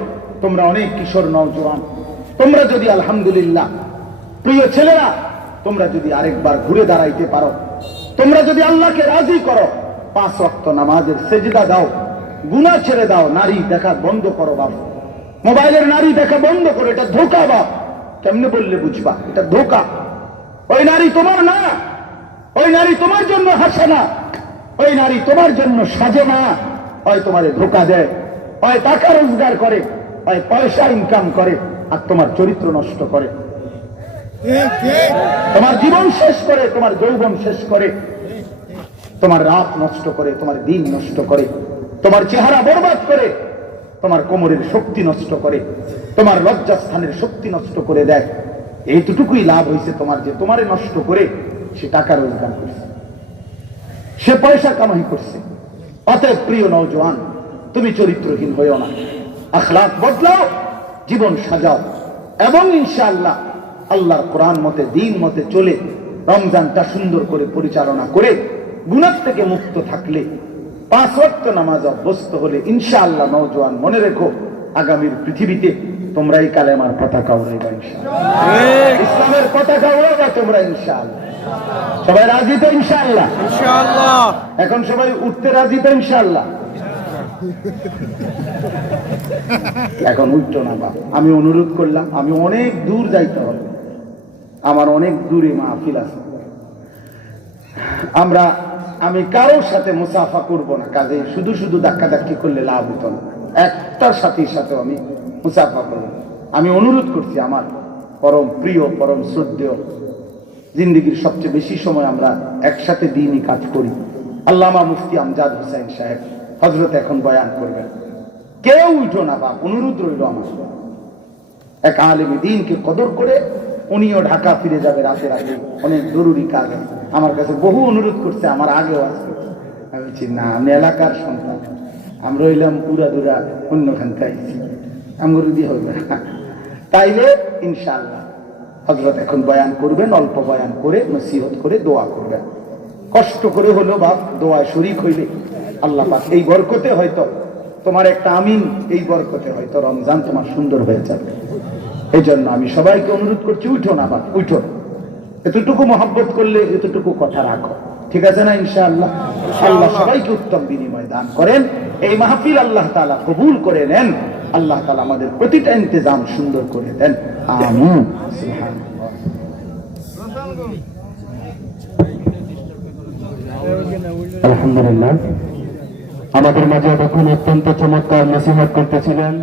তোমরা অনেক কিশোর নওজোয়ান, তোমরা যদি আলহামদুলিল্লাহ, প্রিয় ছেলেরা, তোমরা যদি আরেকবার ঘুরে দাঁড়াইতে পারো, তোমরা যদি আল্লাহকে রাজি করো, 5 ওয়াক্ত নামাজের সেজদা দাও, গুনাহ ছেড়ে দাও, নারী দেখা বন্ধ করো বাবা, মোবাইলের নারী দেখা বন্ধ করো। এটা ধোঁকা বাপ, কেমনে বললে বুঝবা? এটা ধোঁকা। ওই নারী তোমার না, ওই নারী তোমার জন্য হাসে না, ওই নারী তোমার জন্য সাজে না। হয় তোমারে ধোঁকা দেয়, হয় টাকা রোজগার করে, হয় পয়সা ইনকাম করে, আর তোমার চরিত্র নষ্ট করে, তোমার জীবন শেষ করে, তোমার যৌবন শেষ করে, তোমার রাত নষ্ট করে, তোমার দিন নষ্ট করে, তোমার চেহারা বরবাদ করে, তোমার কোমরের শক্তি নষ্ট করে, তোমার লজ্জাস্থানের শক্তি নষ্ট করে দেয়। এইটুকুই লাভ হয়েছে তোমার, যে তোমারে নষ্ট করে সে টাকা রোজগার করছে, সে পয়সা কামাই করছে। অতএব প্রিয় নওজোয়ান, তুমি চরিত্রহীন হইও না, আখলাক বদলাও, জীবন সাজাও, এবং ইনশাআল্লাহ আল্লাহর কোরআন মতে, দিন মতে চলে রমজানটা সুন্দর করে পরিচালনা করে গুনাহ থেকে মুক্ত থাকলে, 5 ওয়াক্ত নামাজ অভ্যস্ত হলে ইনশাআল্লাহ নওজোয়ান মনে রেখো, আগামীর পৃথিবীতে তোমরা এই কালেমার পতাকা উড়াইবা ইনশাআল্লাহ, ইসলামের পতাকা উড়াইবা তোমরা ইনশাআল্লাহ। সবাই রাজি তো ইনশাআল্লাহ? ইনশাআল্লাহ। এখন সবাই উঠতে রাজি তো ইনশাআল্লাহ? এখন উঠতো না বাপ, আমি অনুরোধ করলাম, আমি অনেক দূর যাইতে হবে, আমার অনেক দূরে মাহফিল আছে, আমি কারোর সাথে মুসাফা করব না, কাজে শুধু শুধু ধাক্কা ধাক্কি করলে লাভ হতো না, একটার সাথেই সাথে আমি মুসাফা করব। আমি অনুরোধ করছি, আমার পরম প্রিয়, পরম শ্রদ্ধেয়, জিন্দগির সবচেয়ে বেশি সময় আমরা একসাথে দিনই কাজ করি, আল্লামা মুফতি আমজাদ হোসেন সাহেব হযরত এখন বয়ান করবেন। কেউ উঠো না বাপ, অনুরোধ রইল আমার। এক আলেমে দিনকে কদর করে উনিও ঢাকা ফিরে যাবে রাতে রাতে, অনেক জরুরি কাজ আছে। আমার কাছে বহু অনুরোধ করছে, আমার আগেও আছে। আমি বলছি না, আমি এলাকার সন্তান, আমরা হইলাম পুরা দুরা অন্যখান খাইছি, আমার দিয়ে হবে না। তাইলে ইনশাআল্লাহ হযরত এখন বয়ান করবেন, অল্প বয়ান করে নসিহত করে দোয়া করবেন, কষ্ট করে হলো বাপ, দোয়া শরীক হইলে আল্লাহ পাক এই বরকতে হয়তো তোমার একটা আমিন, এই বরকতে হয়তো রমজান তোমার সুন্দর হয়ে যাবে। এই জন্য আমি সবাইকে অনুরোধ করছি, উঠো না বাপ, উঠো, এতটুকু মহব্বত করলে এতটুকু কথা রাখো, ঠিক আছে না? ইনশাআল্লাহ আল্লাহ সবাইকে উত্তম বিনিময় দান করেন, এই মাহফিল আল্লাহ তাআলা কবুল করে নেন, আল্লাহ তাআলা আমাদের প্রতিটা ইন্তজাম সুন্দর করে দেন, আমিন। আলহামদুলিল্লাহ, আমাদের মাঝে এতক্ষণ অত্যন্ত চমৎকার নসিহত করতেছিলেন